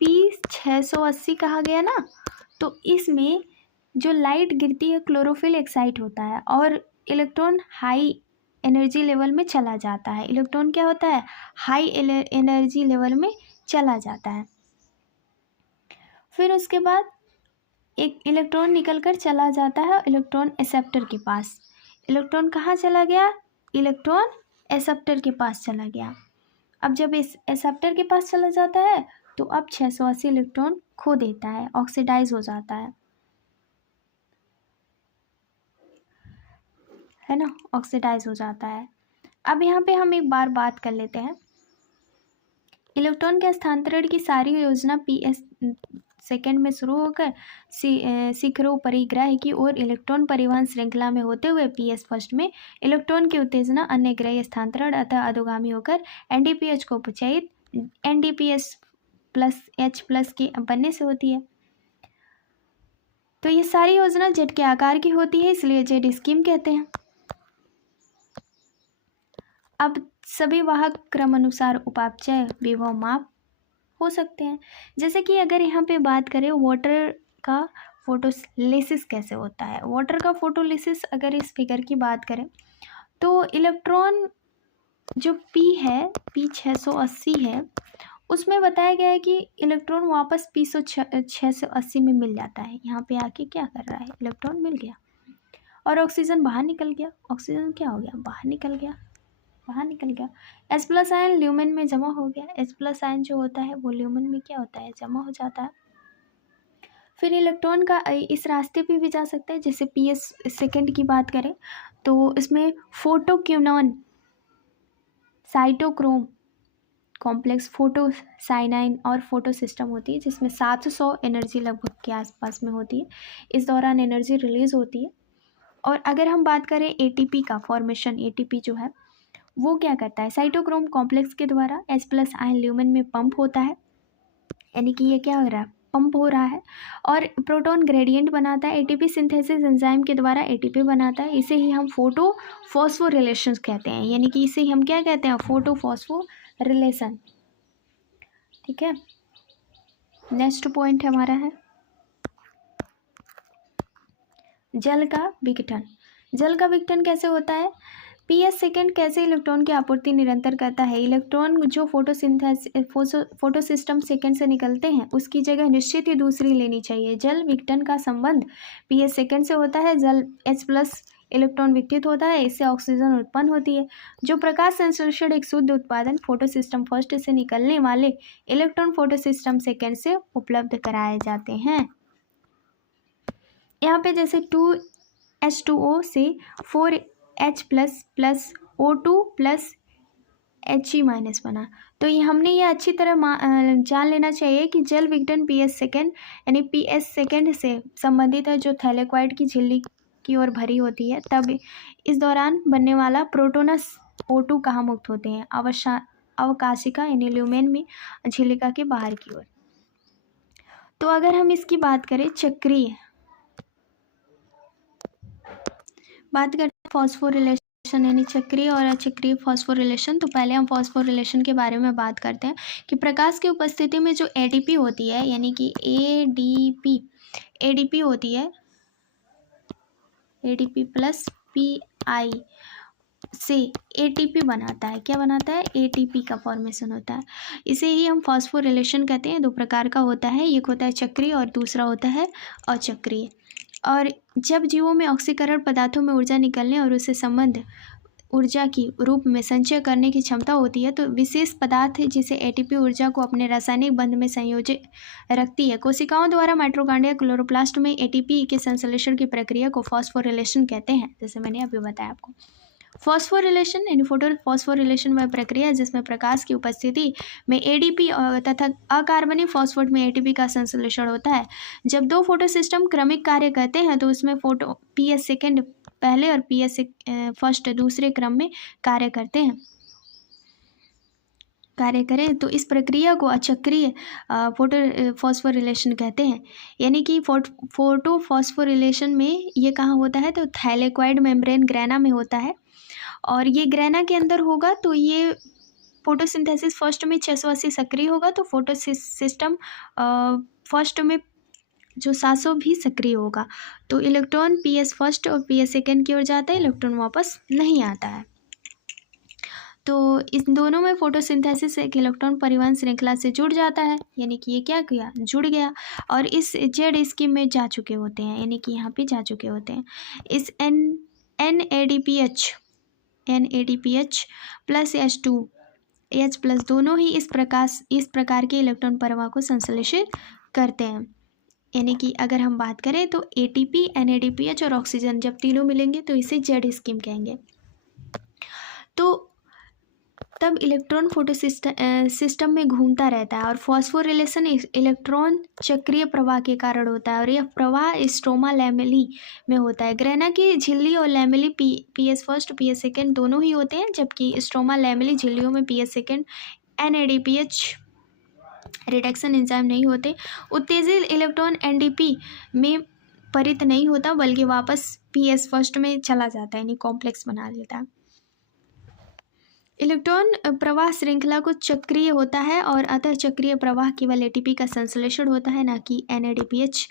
P 680 कहा गया ना, तो इसमें जो लाइट गिरती है क्लोरोफिल एक्साइट होता है और इलेक्ट्रॉन हाई एनर्जी लेवल में चला जाता है। इलेक्ट्रॉन क्या होता है? हाई एनर्जी लेवल में चला जाता है। फिर उसके बाद एक इलेक्ट्रॉन निकलकर चला जाता है इलेक्ट्रॉन एक्सेप्टर के पास। इलेक्ट्रॉन कहाँ चला गया? इलेक्ट्रॉन एक्सेप्टर के पास चला गया। अब जब इस एक्सेप्टर के पास चला जाता है तो अब 680 इलेक्ट्रॉन खो देता है, ऑक्सीडाइज हो जाता है ना, ऑक्सीडाइज हो जाता है। अब यहाँ पे हम एक बार बात कर लेते हैं इलेक्ट्रॉन के स्थानांतरण की सारी योजना PS सेकेंड में शुरू होकर शिखरों परिग्रह की ओर इलेक्ट्रॉन परिवहन श्रृंखला में होते हुए PS फर्स्ट में इलेक्ट्रॉन की उत्तेजना अन्य ग्रह स्थानांतरण अतः अधोगामी होकर NDPH को उपचयित NDPS प्लस H प्लस के बनने से होती है। तो ये सारी योजना जेट के आकार की होती है, इसलिए जेट स्कीम कहते हैं। अब सभी वाहक क्रमानुसार उपापचय विभव माप हो सकते हैं। जैसे कि अगर यहाँ पे बात करें वाटर का फोटोलिसिस कैसे होता है। वाटर का फोटोलिसिस अगर इस फिगर की बात करें तो इलेक्ट्रॉन जो P है P 680 है, उसमें बताया गया है कि इलेक्ट्रॉन वापस P 680 में मिल जाता है। यहाँ पे आके क्या कर रहा है, इलेक्ट्रॉन मिल गया और ऑक्सीजन बाहर निकल गया। ऑक्सीजन क्या हो गया, बाहर निकल गया। H प्लस आयन ल्यूमेन में जमा हो गया। H प्लस आयन जो होता है वो ल्यूमेन में क्या होता है, जमा हो जाता है। फिर इलेक्ट्रॉन का इस रास्ते पे भी जा सकता है। जैसे PS सेकेंड की बात करें तो इसमें फोटोक्यूनॉन साइटोक्रोम कॉम्प्लेक्स फोटोसाइनाइन और फोटो सिस्टम होती है, जिसमें 700 एनर्जी लगभग के आसपास में होती है। इस दौरान एनर्जी रिलीज होती है। और अगर हम बात करें ATP का फॉर्मेशन, ATP जो है वो क्या करता है, साइटोक्रोम कॉम्प्लेक्स के द्वारा H प्लस आयन ल्यूमेन में पंप होता है, यानी कि ये क्या हो रहा है, पंप हो रहा है और प्रोटॉन ग्रेडियंट बनाता है। ATP सिंथेसिस एंजाइम के द्वारा ATP बनाता है। इसे ही हम फोटो फॉस्फोरिलेशन कहते हैं, यानी कि इसे हम क्या कहते हैं, फोटो फॉस्फोरिलेशन। ठीक है, नेक्स्ट पॉइंट हमारा है जल का विघटन। जल का विघटन कैसे होता है। PS सेकेंड कैसे इलेक्ट्रॉन की आपूर्ति निरंतर करता है। इलेक्ट्रॉन जो फोटो सिस्टम सेकेंड से निकलते हैं उसकी जगह निश्चित ही दूसरी लेनी चाहिए। जल विघटन का संबंध PS सेकेंड से होता है। जल H प्लस इलेक्ट्रॉन विघटित होता है, इससे ऑक्सीजन उत्पन्न होती है। जो प्रकाश संश्लेषण एक शुद्ध उत्पादन फोटो सिस्टम फर्स्ट से निकलने वाले इलेक्ट्रॉन फोटो सिस्टम सेकेंड से उपलब्ध कराए जाते हैं। यहाँ पे जैसे 2H2O से 4H plus plus O2 plus He minus बना। तो ये हमने ये अच्छी तरह जान लेना चाहिए कि जल विघटन PS सेकेंड यानी PS सेकेंड से संबंधित है, जो थैलेक्वाइड की झिल्ली की ओर भरी होती है। तब इस दौरान बनने वाला प्रोटोनस O2 कहाँ मुक्त होते हैं, अवकाशिका यानी ल्यूमेन में झिल्लिका के बाहर की ओर। तो अगर हम इसकी बात करें चक्रीय, बात करते हैं फॉस्फोरिलेशन यानी चक्रीय और अचक्रीय फॉस्फोरिलेशन। तो पहले हम फॉस्फोरिलेशन के बारे में बात करते हैं कि प्रकाश की उपस्थिति में जो ADP होती है, यानी कि ADP होती है, ADP प्लस PI से ATP बनाता है। क्या बनाता है, ATP का फॉर्मेशन होता है। इसे ही हम फॉस्फोरिलेशन कहते हैं। दो प्रकार का होता है, एक होता है चक्रीय और दूसरा होता है अचक्रीय। और जब जीवों में ऑक्सीकरण पदार्थों में ऊर्जा निकलने और उससे संबंध ऊर्जा की रूप में संचय करने की क्षमता होती है, तो विशेष पदार्थ जिसे ATP ऊर्जा को अपने रासायनिक बंध में संयोजित रखती है। कोशिकाओं द्वारा माइटोकॉन्ड्रिया क्लोरोप्लास्ट में ATP के संश्लेषण की प्रक्रिया को फॉस्फोरिलेशन कहते हैं, जैसे मैंने अभी बताया आपको। फॉस्फोरिलेशन यानी फोटो फॉस्फोरिलेशन वह प्रक्रिया है जिसमें प्रकाश की उपस्थिति में ADP तथा अकार्बनिक फॉस्फेट में ATP का संश्लेषण होता है। जब दो फोटो सिस्टम क्रमिक कार्य करते हैं तो उसमें फोटो PS सेकेंड पहले और PS फर्स्ट दूसरे क्रम में कार्य करें तो इस प्रक्रिया को अचक्रीय फोटो फॉस्फोरिलेशन कहते हैं। यानी कि फोटो फॉस्फोरिलेशन में ये कहाँ होता है, तो थैलेक्वाइड मेम्ब्रेन ग्रेना में होता है और ये ग्रेना के अंदर होगा। तो ये फोटोसिंथेसिस फर्स्ट में 680 सक्रिय होगा, तो फोटो सिस्टम फर्स्ट में जो 700 भी सक्रिय होगा। तो इलेक्ट्रॉन PS फर्स्ट और PS सेकेंड की ओर जाता है, इलेक्ट्रॉन वापस नहीं आता है। तो इस दोनों में फोटोसिंथेसिस एक इलेक्ट्रॉन परिवहन श्रृंखला से जुड़ जाता है, यानी कि ये क्या किया, जुड़ गया और इस जेड स्कीम में जा चुके होते हैं, यानी कि यहाँ पे जा चुके होते हैं। इस NADPH प्लस H2H प्लस दोनों ही इस प्रकार के इलेक्ट्रॉन प्रवाह को संश्लेषित करते हैं। यानी कि अगर हम बात करें तो ATP, NADPH और ऑक्सीजन जब तीनों मिलेंगे तो इसे जेड स्कीम कहेंगे। तो तब इलेक्ट्रॉन फोटो सिस्टम में घूमता रहता है और फॉस्फोरिलेशन इलेक्ट्रॉन चक्रीय प्रवाह के कारण होता है और यह प्रवाह स्ट्रोमा लैमेली में होता है। ग्रेना की झिल्ली और lamellae PS first PS second दोनों ही होते हैं, जबकि स्ट्रोमा लैमेली झिल्लियों में PS second NADPH reduction enzyme नहीं होते। उत्तेजित इलेक्ट्रॉन एनडीपी में परित नहीं होता बल्कि वापस पीएस फर्स्ट में चला जाता है, यानी कॉम्प्लेक्स बना लेता है। इलेक्ट्रॉन प्रवाह श्रृंखला को चक्रीय होता है और अतः चक्रीय प्रवाह केवल एटीपी का संश्लेषण होता है, न कि एनएडीपीएच।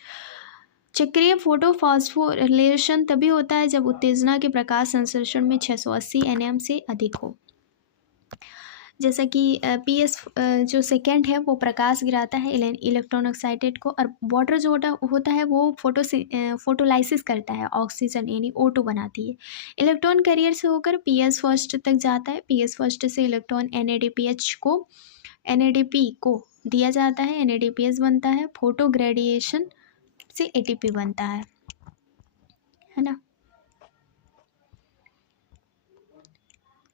चक्रीय फोटोफॉस्फोरिलेशन तभी होता है जब उत्तेजना के प्रकाश संश्लेषण में 680 nm से अधिक हो। जैसा कि पीएस जो सेकेंड है वो प्रकाश गिराता है इलेक्ट्रॉन एक्साइटेड को, और वाटर जो होता है वो फोटोलाइसिस करता है, ऑक्सीजन यानी O2 बनाती है। इलेक्ट्रॉन कैरियर से होकर पीएस फर्स्ट तक जाता है। पीएस फर्स्ट से इलेक्ट्रॉन एनएडीपी को दिया जाता है, एनएडीपीएस बनता है। फोटो ग्रेडिएशन से एटीपी बनता है ना।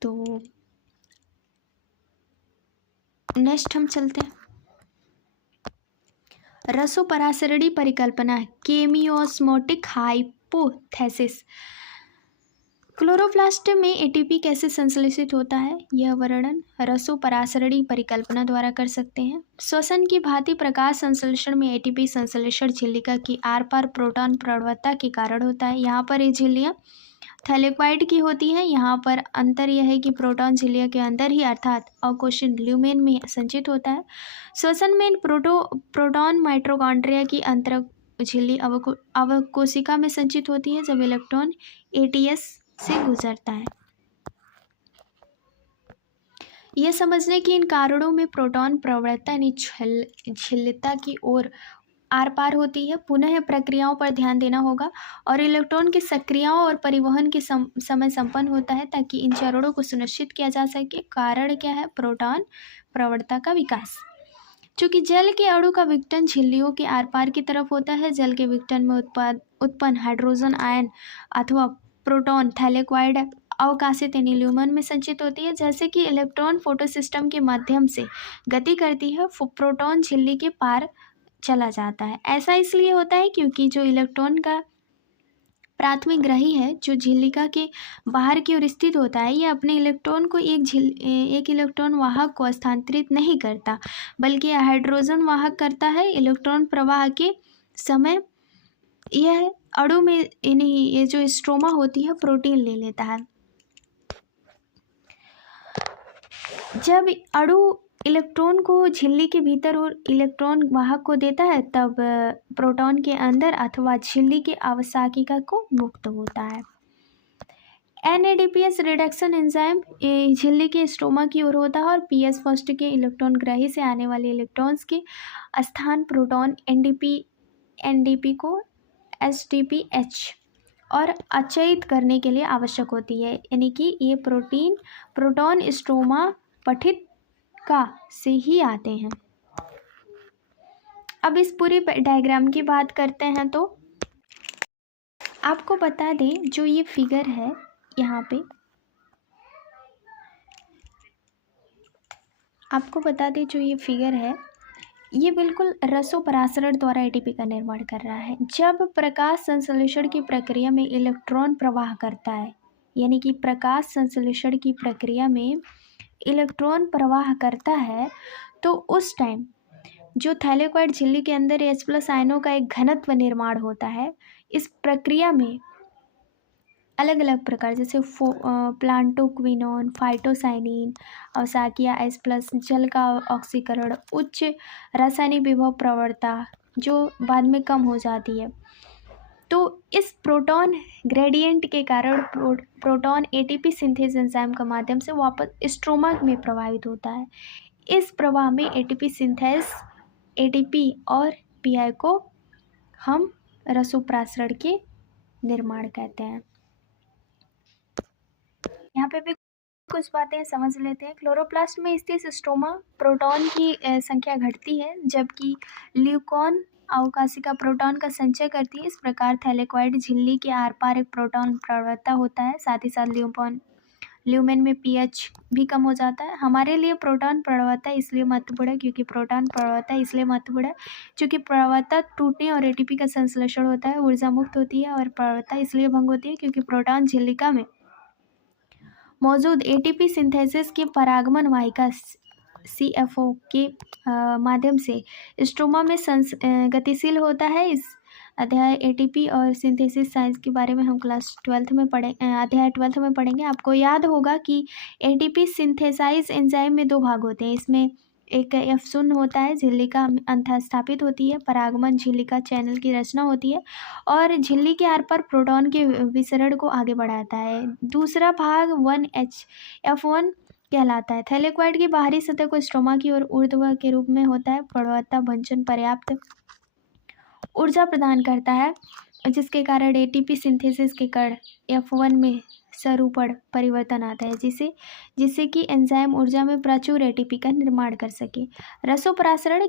तो नेक्स्ट हम चलते हैं रसोपरासरणी परिकल्पना, केमियोस्मोटिक हाइपोथेसिस। क्लोरोप्लास्ट में एटीपी कैसे संश्लेषित होता है, यह वर्णन रसोपरासरणी परिकल्पना द्वारा कर सकते हैं। श्वसन की भांति प्रकाश संश्लेषण में एटीपी संश्लेषण झिल्लिका की आर पार प्रोटॉन प्रवणता के कारण होता है। यहाँ पर ये झिल्लियाँ थैलेक्वाइड की होती हैं। यहाँ पर अंतर यह है कि प्रोटॉन झिल्लियों के अंदर ही अर्थात अवकोशन ल्यूमेन में संचित होता है। श्वसन में प्रोटॉन माइटोकॉन्ड्रिया की अंतर झिल्ली अवकोशिका में संचित होती है जब इलेक्ट्रॉन एटीएस से गुजरता है। यह समझने कि इन कारणों में प्रोटॉन प्रवणता यानी झिल्लिता की ओर आर पार होती है, पुनः प्रक्रियाओं पर ध्यान देना होगा और इलेक्ट्रॉन की सक्रियाओं और परिवहन के समय संपन्न होता है ताकि इन चरणों को सुनिश्चित किया जा सके। कारण क्या है, प्रोटॉन प्रवणता का विकास। चूँकि जल के अणु का विघटन झिल्लियों के आर पार की तरफ होता है, जल के विघटन में उत्पन्न हाइड्रोजन आयन अथवा प्रोटॉन थैलेक्वाइड अवकाशित यानी ल्यूमेन में संचित होती है। जैसे कि इलेक्ट्रॉन फोटो सिस्टम के माध्यम से गति करती है, प्रोटॉन झिल्ली के पार चला जाता है। ऐसा इसलिए होता है क्योंकि जो इलेक्ट्रॉन का प्राथमिक ग्रही है जो झिल्लिका के बाहर की ओर स्थित होता है, यह अपने इलेक्ट्रॉन को एक इलेक्ट्रॉन वाहक को स्थानांतरित नहीं करता बल्कि हाइड्रोजन वाहक करता है। इलेक्ट्रॉन प्रवाह के समय यह अणु में ये जो स्ट्रोमा होती है प्रोटीन ले लेता है। जब अणु इलेक्ट्रॉन को झिल्ली के भीतर और इलेक्ट्रॉन वाहक को देता है तब प्रोटॉन के अंदर अथवा झिल्ली के अवसाकिका को मुक्त होता है। एनएडीपीएस रिडक्शन एंजाइम झिल्ली के स्ट्रोमा की ओर होता है और पीएस फर्स्ट के इलेक्ट्रॉन ग्रही से आने वाले इलेक्ट्रॉन्स के स्थान प्रोटॉन एनडीपी को एसडीपीएच और अचयित करने के लिए आवश्यक होती है, यानी कि ये प्रोटॉन स्ट्रोमा पठित का से ही आते हैं। अब इस पूरे डायग्राम की बात करते हैं तो आपको बता दें जो ये फिगर है यहाँ पे, आपको बता दें जो ये फिगर है ये बिल्कुल रसोपरासरण द्वारा एटीपी का निर्माण कर रहा है। जब प्रकाश संश्लेषण की प्रक्रिया में इलेक्ट्रॉन प्रवाह करता है, यानी कि प्रकाश संश्लेषण की प्रक्रिया में इलेक्ट्रॉन प्रवाह करता है तो उस टाइम जो थैलेक्वाइड झिल्ली के अंदर H+ आयनों का एक घनत्व निर्माण होता है। इस प्रक्रिया में अलग अलग प्रकार जैसे प्लांटोक्विनोन, फाइटोसाइनिन, अवसाकिया H+, जल का ऑक्सीकरण, उच्च रासायनिक विभव प्रवणता जो बाद में कम हो जाती है। तो इस प्रोटॉन ग्रेडियंट के कारण प्रोटॉन एटीपी सिंथेज एंजाइम के माध्यम से वापस स्ट्रोमा में प्रवाहित होता है। इस प्रवाह में एटीपी सिंथेज एटीपी और पीआई को हम रसोपरासरण के निर्माण कहते हैं। यहाँ पे भी कुछ बातें समझ लेते हैं। क्लोरोप्लास्ट में स्थित स्ट्रोमा प्रोटॉन की संख्या घटती है जबकि ल्यूकॉन अवकाशिका प्रोटॉन का संचय करती है। इस प्रकार थैलेक्वाइड झिल्ली के आर पार एक प्रोटॉन प्रवणता होता है, साथ ही साथ ल्यूमेन में pH भी कम हो जाता है। हमारे लिए प्रोटॉन प्रवणता इसलिए महत्वपूर्ण है क्योंकि चूँकि प्रवणता टूटने और एटीपी का संश्लेषण होता है, ऊर्जा मुक्त होती है और प्रवणता इसलिए भंग होती है क्योंकि प्रोटॉन झिल्लिका में मौजूद एटीपी सिंथेसिस की परागमन वाहिका CFO के माध्यम से स्ट्रोमा में गतिशील होता है। इस अध्याय एटीपी और सिंथेसिस साइंस के बारे में हम अध्याय 12 में पढ़ेंगे। आपको याद होगा कि एटीपी सिंथेसाइज एंजाइम में 2 भाग होते हैं। इसमें एक F0 होता है, झिल्लिका अंतःस्थापित होती है, परागमन झिल्लिका चैनल की रचना होती है और झिल्ली के आर पार प्रोटॉन के विसरण को आगे बढ़ाता है। दूसरा भाग 1H F1 कहलाता है। थैलेक्वाइड की बाहरी सतह को स्ट्रोमा की ओर ऊर्ध्व के रूप में होता है। प्रवणता भंजन पर्याप्त ऊर्जा प्रदान करता है जिसके कारण एटीपी सिंथेसिस के कण F1 में सरूपण परिवर्तन आता है जिससे कि एंजाइम ऊर्जा में प्रचुर एटीपी का निर्माण कर सके। रसोपरासरण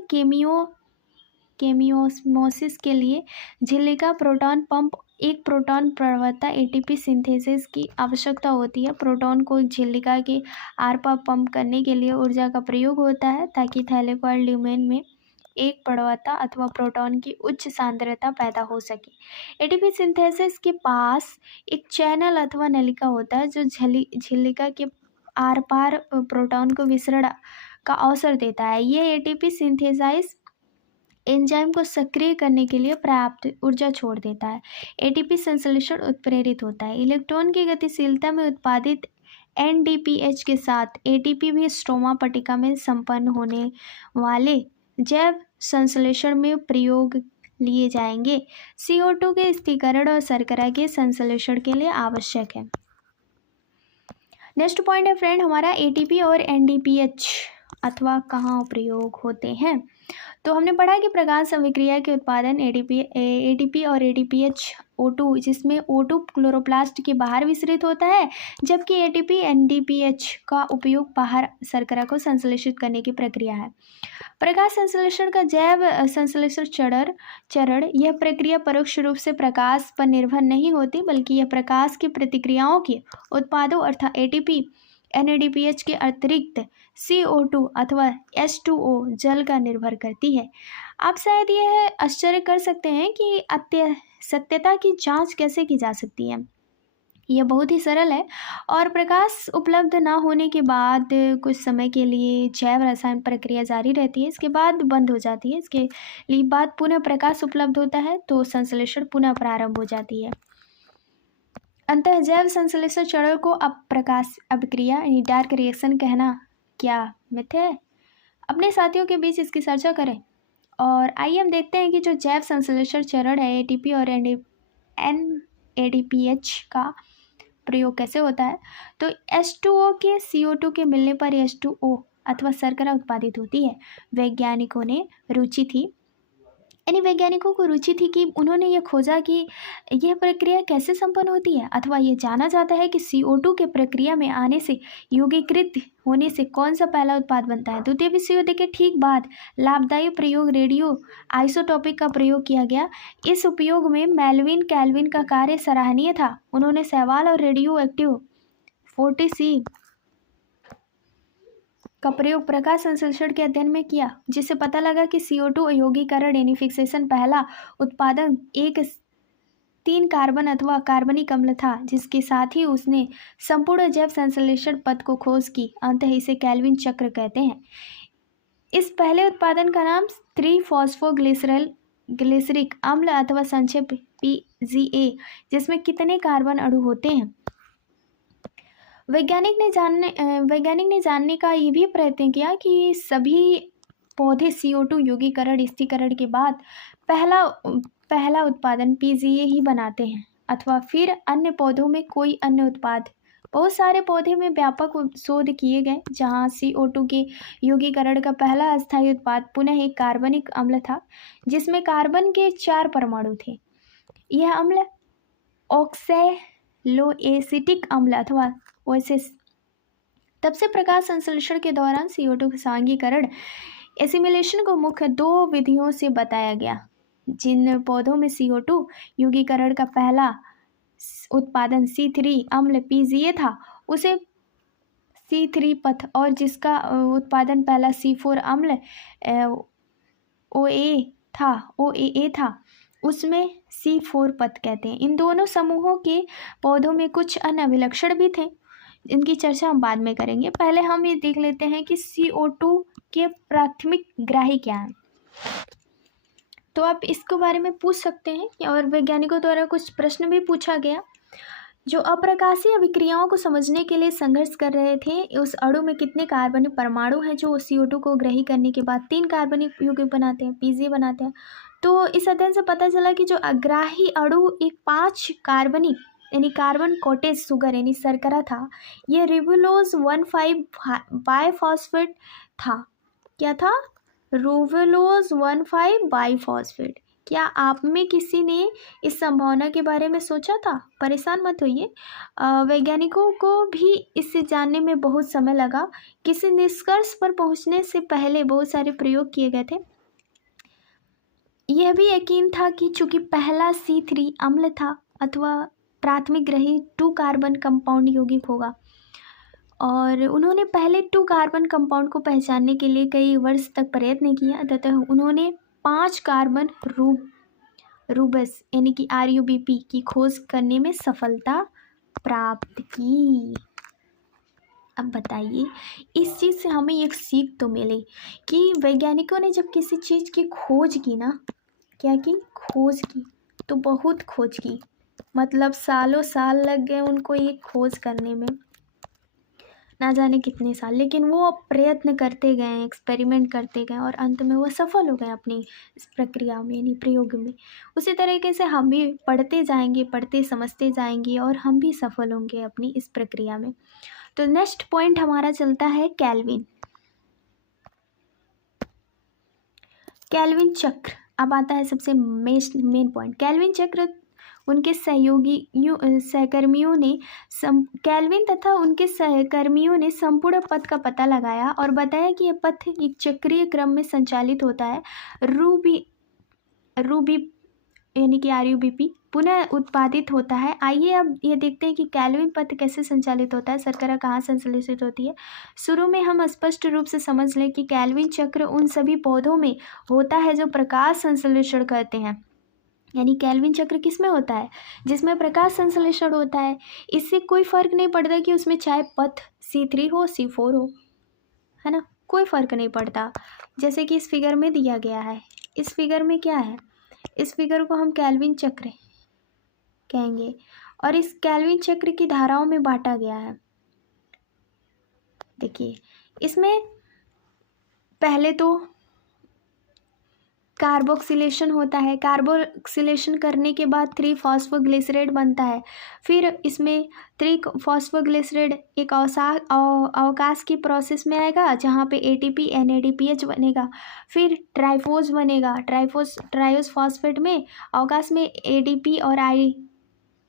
केमियोस्मोसिस के लिए झिल्लिका प्रोटॉन पंप एक प्रोटॉन प्रवणता एटीपी सिंथेसिस की आवश्यकता होती है। प्रोटॉन को झिल्लिका के आर पार पंप करने के लिए ऊर्जा का प्रयोग होता है ताकि थैलेक्वाइड ल्यूमेन में एक प्रवणता अथवा प्रोटॉन की उच्च सांद्रता पैदा हो सके। एटीपी सिंथेसिस के पास एक चैनल अथवा नलिका होता है जो झिल्लिका के आर पार प्रोटॉन को विसरण का अवसर देता है। यह एटीपी सिंथेसाइज एंजाइम को सक्रिय करने के लिए पर्याप्त ऊर्जा छोड़ देता है। एटीपी संश्लेषण उत्प्रेरित होता है। इलेक्ट्रॉन की गतिशीलता में उत्पादित NDPH के साथ एटीपी भी स्ट्रोमा पट्टिका में संपन्न होने वाले जैव संश्लेषण में प्रयोग लिए जाएंगे। CO2 के स्थिरीकरण और शर्करा के संश्लेषण के लिए आवश्यक है। नेक्स्ट पॉइंट है फ्रेंड हमारा एटीपी और NDPH अथवा कहाँ प्रयोग होते हैं। तो हमने पढ़ा कि प्रकाश अभिक्रिया के उत्पादन एटीपी और ADPH O2 जिसमें O2 क्लोरोप्लास्ट के बाहर विसरित होता है जबकि एटीपी NDPH का उपयोग बाहर शर्करा को संश्लेषित करने की प्रक्रिया है। प्रकाश संश्लेषण का जैव संश्लेषण चरण यह प्रक्रिया परोक्ष रूप से प्रकाश पर निर्भर नहीं होती बल्कि यह प्रकाश की प्रतिक्रियाओं के उत्पादों अर्थात एटीपी NADPH के अतिरिक्त CO2 अथवा H2O जल का निर्भर करती है। आप शायद यह आश्चर्य कर सकते हैं कि सत्यता की जांच कैसे की जा सकती है। यह बहुत ही सरल है और प्रकाश उपलब्ध ना होने के बाद कुछ समय के लिए जैव रसायन प्रक्रिया जारी रहती है, इसके बाद बंद हो जाती है। इसके लिए बाद पुनः प्रकाश उपलब्ध होता है तो संश्लेषण पुनः प्रारंभ हो जाती है। अंतः जैव संश्लेषण चरण को प्रकाश अभिक्रिया यानी डार्क रिएक्शन कहना क्या मिथ है? अपने साथियों के बीच इसकी चर्चा करें और आइए हम देखते हैं कि जो जैव संश्लेषण चरण है एटीपी और NADPH का प्रयोग कैसे होता है। तो H2O के CO2 के मिलने पर H2O अथवा शर्करा उत्पादित होती है। वैज्ञानिकों को रुचि थी कि उन्होंने ये खोजा कि यह प्रक्रिया कैसे संपन्न होती है अथवा ये जाना जाता है कि CO2 के प्रक्रिया में आने से यौगिकृत होने से कौन सा पहला उत्पाद बनता है। द्वितीय विश्व युद्ध के ठीक बाद लाभदायी प्रयोग रेडियो आइसोटोपिक का प्रयोग किया गया। इस उपयोग में मेल्विन कैल्विन का कार्य सराहनीय था। उन्होंने शैवाल और रेडियो एक्टिव 40C का प्रयोग प्रकाश संश्लेषण के अध्ययन में किया जिससे पता लगा कि CO2 यौगिकरण यानी फिक्सेशन पहला उत्पादन एक 3 कार्बन अथवा कार्बनिक अम्ल था जिसके साथ ही उसने संपूर्ण जैव संश्लेषण पथ को खोज की। अंततः इसे कैल्विन चक्र कहते हैं। इस पहले उत्पादन का नाम 3-फॉस्फोग्लिसरिक अम्ल अथवा संक्षेप PGA जिसमें कितने कार्बन अणु होते हैं। वैज्ञानिक ने जानने का ये भी प्रयत्न किया कि सभी पौधे CO2 यौगिकरण स्थिरीकरण के बाद पहला उत्पादन PGA ही बनाते हैं अथवा फिर अन्य पौधों में कोई अन्य उत्पाद। बहुत सारे पौधे में व्यापक शोध किए गए जहां CO2 के यौगिकरण का पहला अस्थायी उत्पाद पुनः एक कार्बनिक अम्ल था जिसमें कार्बन के 4 परमाणु थे। यह अम्ल ऑक्सैलोएसिटिक अम्ल अथवा OSS। तब से प्रकाश संश्लेषण के दौरान CO2 का सांगीकरण एसिमिलेशन को मुख्य 2 विधियों से बताया गया। जिन पौधों में CO2 यौगिकरण का पहला उत्पादन C3 अम्ल PGA था उसे C3 पथ और जिसका उत्पादन पहला C4 अम्ल OAA था, उसमें C4 पथ कहते हैं। इन दोनों समूहों के पौधों में कुछ अन्य विलक्षण भी थे, इनकी चर्चा हम बाद में करेंगे। पहले हम ये देख लेते हैं कि CO2 के प्राथमिक ग्राही क्या हैं। तो आप इसके बारे में पूछ सकते हैं और वैज्ञानिकों द्वारा कुछ प्रश्न भी पूछा गया। जो अप्रकाशीय अभिक्रियाओं को समझने के लिए संघर्ष कर रहे थे, उस अणु में कितने कार्बनिक परमाणु हैं जो CO2 को ग्रही करने के बाद 3 कार्बनिक यौगिक बनाते हैं, PZ बनाते हैं। तो इस अध्ययन से पता चला कि जो अग्राही अणु एक 5 कार्बनिक यानी कार्बन कोटेड शुगर यानी शर्करा था, ये रिबुलोज 1,5 बाइफॉस्फेट था। क्या था? Ribulose 1,5 biphosphate. क्या आप में किसी ने इस संभावना के बारे में सोचा था? परेशान मत होइए, वैज्ञानिकों को भी इससे जानने में बहुत समय लगा। किसी निष्कर्ष पर पहुंचने से पहले बहुत सारे प्रयोग किए गए थे। यह भी यकीन था कि चूंकि पहला C3 अम्ल था अथवा प्राथमिक ग्रही 2 कार्बन कंपाउंड यौगिक होगा, और उन्होंने पहले 2 कार्बन कंपाउंड को पहचानने के लिए कई वर्ष तक प्रयत्न किया तथा उन्होंने 5 कार्बन रूबस यानी कि RUBP की खोज करने में सफलता प्राप्त की। अब बताइए, इस चीज़ से हमें एक सीख तो मिली कि वैज्ञानिकों ने जब किसी चीज़ की खोज की ना, क्या की? खोज की, तो बहुत खोज की, मतलब सालों साल लग गए उनको ये खोज करने में, ना जाने कितने साल, लेकिन वो प्रयत्न करते गए, एक्सपेरिमेंट करते गए और अंत में वो सफल हो गए अपनी इस प्रक्रिया में यानी प्रयोग में। उसी तरीके से हम भी पढ़ते जाएंगे, पढ़ते समझते जाएंगे और हम भी सफल होंगे अपनी इस प्रक्रिया में। तो नेक्स्ट पॉइंट हमारा चलता है केल्विन चक्र। अब आता है सबसे मेन पॉइंट। केल्विन चक्र उनके सहकर्मियों ने केल्विन तथा उनके सहकर्मियों ने संपूर्ण पथ का पता लगाया और बताया कि यह पथ एक चक्रीय क्रम में संचालित होता है। रूबी यानी कि RUBP पुनः उत्पादित होता है। आइए अब ये देखते हैं कि केल्विन पथ कैसे संचालित होता है, शर्करा कहाँ संश्लेषित होती है। शुरू में हम स्पष्ट रूप से समझ लें कि केल्विन चक्र उन सभी पौधों में होता है जो प्रकाश संश्लेषण करते हैं। यानी केल्विन चक्र किस में होता है? जिसमें प्रकाश संश्लेषण होता है। इससे कोई फर्क नहीं पड़ता कि उसमें चाहे पथ C3 हो C4 हो, है ना, कोई फर्क नहीं पड़ता। जैसे कि इस फिगर में दिया गया है, इस फिगर में क्या है? इस फिगर को हम केल्विन चक्र कहेंगे और इस केल्विन चक्र की धाराओं में बांटा गया है। देखिए, इसमें पहले तो कार्बोक्सिलेशन होता है। कार्बोक्सिलेशन करने के बाद 3-फॉस्फोग्लिसरेट बनता है। फिर इसमें 3-फॉस्फोग्लिसरेड एक अवकाश की प्रोसेस में आएगा जहाँ पे ATP NADPH बनेगा। फिर ट्राइफोज बनेगा। ट्राइयोस फॉस्फेट में अवकाश में ADP और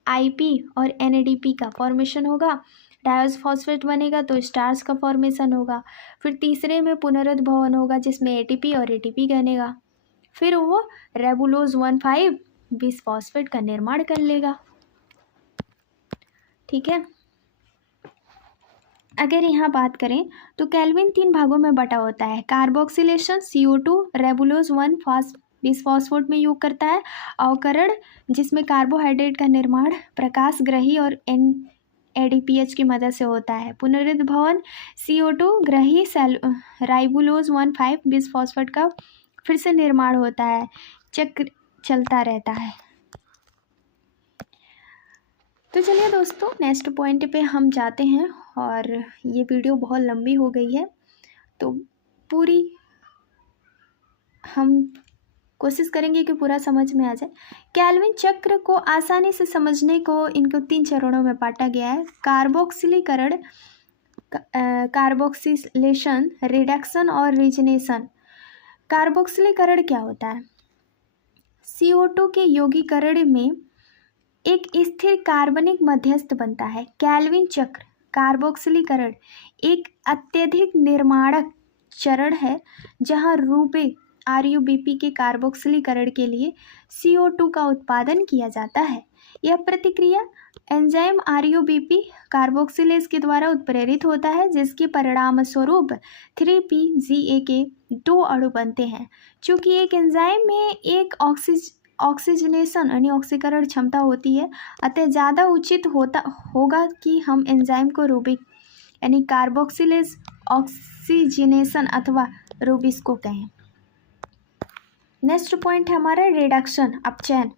IP और NADP का फॉर्मेशन होगा। डायोस फॉस्फेट बनेगा तो स्टार्च का फॉर्मेशन होगा। फिर तीसरे में पुनरुद्भवन होगा जिसमें ATP और ATP बनेगा। फिर वो रेबुलोज 1,5 बिसफॉस्फेट का निर्माण कर लेगा। ठीक है, अगर यहाँ बात करें तो केल्विन 3 भागों में बटा होता है। कार्बोक्सिलेशन CO2 रेबुलोज 1 बिसफॉस्फेट में योग करता है। अवकरण जिसमें कार्बोहाइड्रेट का निर्माण प्रकाश ग्रही और NADPH की मदद से होता है। पुनरुद्भवन CO2 ग्रही राइबुलोज 1,5 बिसफॉस्फेट का फिर से निर्माण होता है। चक्र चलता रहता है। तो चलिए दोस्तों, नेक्स्ट पॉइंट पे हम जाते हैं और ये वीडियो बहुत लंबी हो गई है तो पूरी हम कोशिश करेंगे कि पूरा समझ में आ जाए। केल्विन चक्र को आसानी से समझने को इनको 3 चरणों में बांटा गया है। कार्बोक्सिलेशन, रिडक्शन और रिजनेशन। कार्बोक्सिलीकरण क्या होता है? CO2 के यौगीकरण में एक स्थिर कार्बनिक मध्यस्थ बनता है। केल्विन चक्र कार्बोक्सिलीकरण एक अत्यधिक निर्माणक चरण है जहां रूबे RUBP के कार्बोक्सिलीकरण के लिए CO2 का उत्पादन किया जाता है। यह प्रतिक्रिया एंजाइम RUBP कार्बोक्सिलेज के द्वारा उत्प्रेरित होता है, जिसके परिणाम स्वरूप 3PGA के 2 अणु बनते हैं। चूंकि एक एंजाइम में एक ऑक्सीजनेशन यानी ऑक्सीकरण क्षमता होती है, अतः ज़्यादा उचित होगा कि हम एंजाइम को रूबिक यानी कार्बोक्सिलेज ऑक्सीजनेशन अथवा रूबिस को कहें। नेक्स्ट पॉइंट है हमारा रिडक्शन, अपचयन।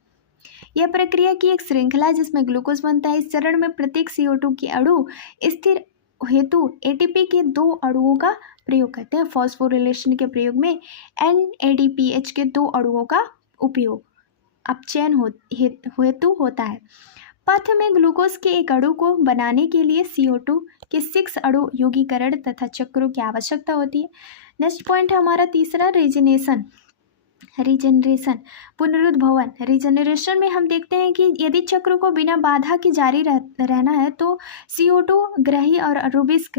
यह प्रक्रिया की एक श्रृंखला जिसमें ग्लूकोज बनता है। इस चरण में प्रत्येक CO2 के अणु स्थिर हेतु ATP के 2 अणुओं का प्रयोग करते हैं। फॉस्फोरिलेशन के प्रयोग में NADPH के 2 अणुओं का उपयोग अपचयन हेतु होता है। पथ में ग्लूकोज के एक अणु को बनाने के लिए CO2 के 6 अणु यौगीकरण तथा चक्रों की आवश्यकता होती है। नेक्स्ट पॉइंट है हमारा तीसरा, रीजनरेशन, पुनरुद्भवन। रीजनरेशन में हम देखते हैं कि यदि चक्र को बिना बाधा के जारी रहना है तो CO2 ग्रही और रूबिस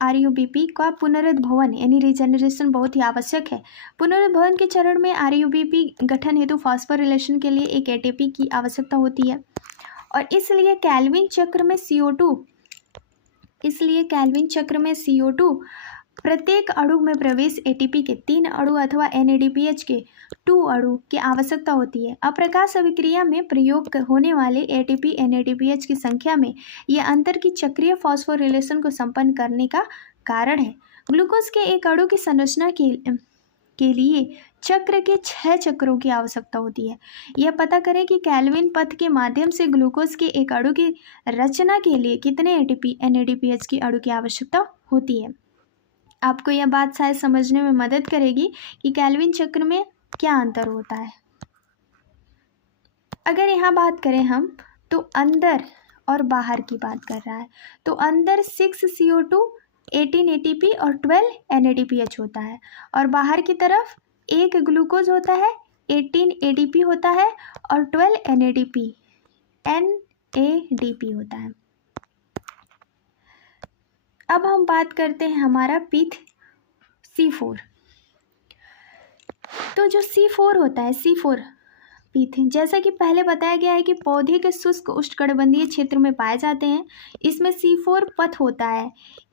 RUBP का पुनरुद्भवन यानी रीजनरेशन बहुत ही आवश्यक है। पुनरुद्भवन के चरण में RUBP गठन हेतु फॉस्फोरिलेशन के लिए एक ATP की आवश्यकता होती है और इसलिए कैल्विन चक्र में CO2 प्रत्येक अणु में प्रवेश ATP के 3 अणु अथवा NADPH के 2 अणु की आवश्यकता होती है। अप्रकाश अभिक्रिया में प्रयोग होने वाले ATP NADPH की संख्या में यह अंतर की चक्रीय फॉस्फोरिलेशन को संपन्न करने का कारण है। ग्लूकोज के एक अणु की संरचना के लिए चक्र के 6 चक्रों की आवश्यकता होती है। यह पता करें कि कैल्विन पथ के माध्यम से ग्लूकोज के एक अणु की रचना के लिए कितने ATP NADPH की अणु की आवश्यकता होती है। आपको यह बात शायद समझने में मदद करेगी कि कैल्विन चक्र में क्या अंतर होता है। अगर यहाँ बात करें हम तो अंदर और बाहर की बात कर रहा है, तो अंदर 6 CO2, 18 ATP और 12 NADPH होता है और बाहर की तरफ एक ग्लूकोज होता है, 18 ADP होता है और 12 NADP होता है। अब हम बात करते हैं हमारा पीथ C4। तो जो C4 होता है, C4 पीथ, जैसा कि पहले बताया गया है कि पौधे के शुष्क उष्णकटिबंधीय क्षेत्र में पाए जाते हैं। इसमें C4 पथ होता है।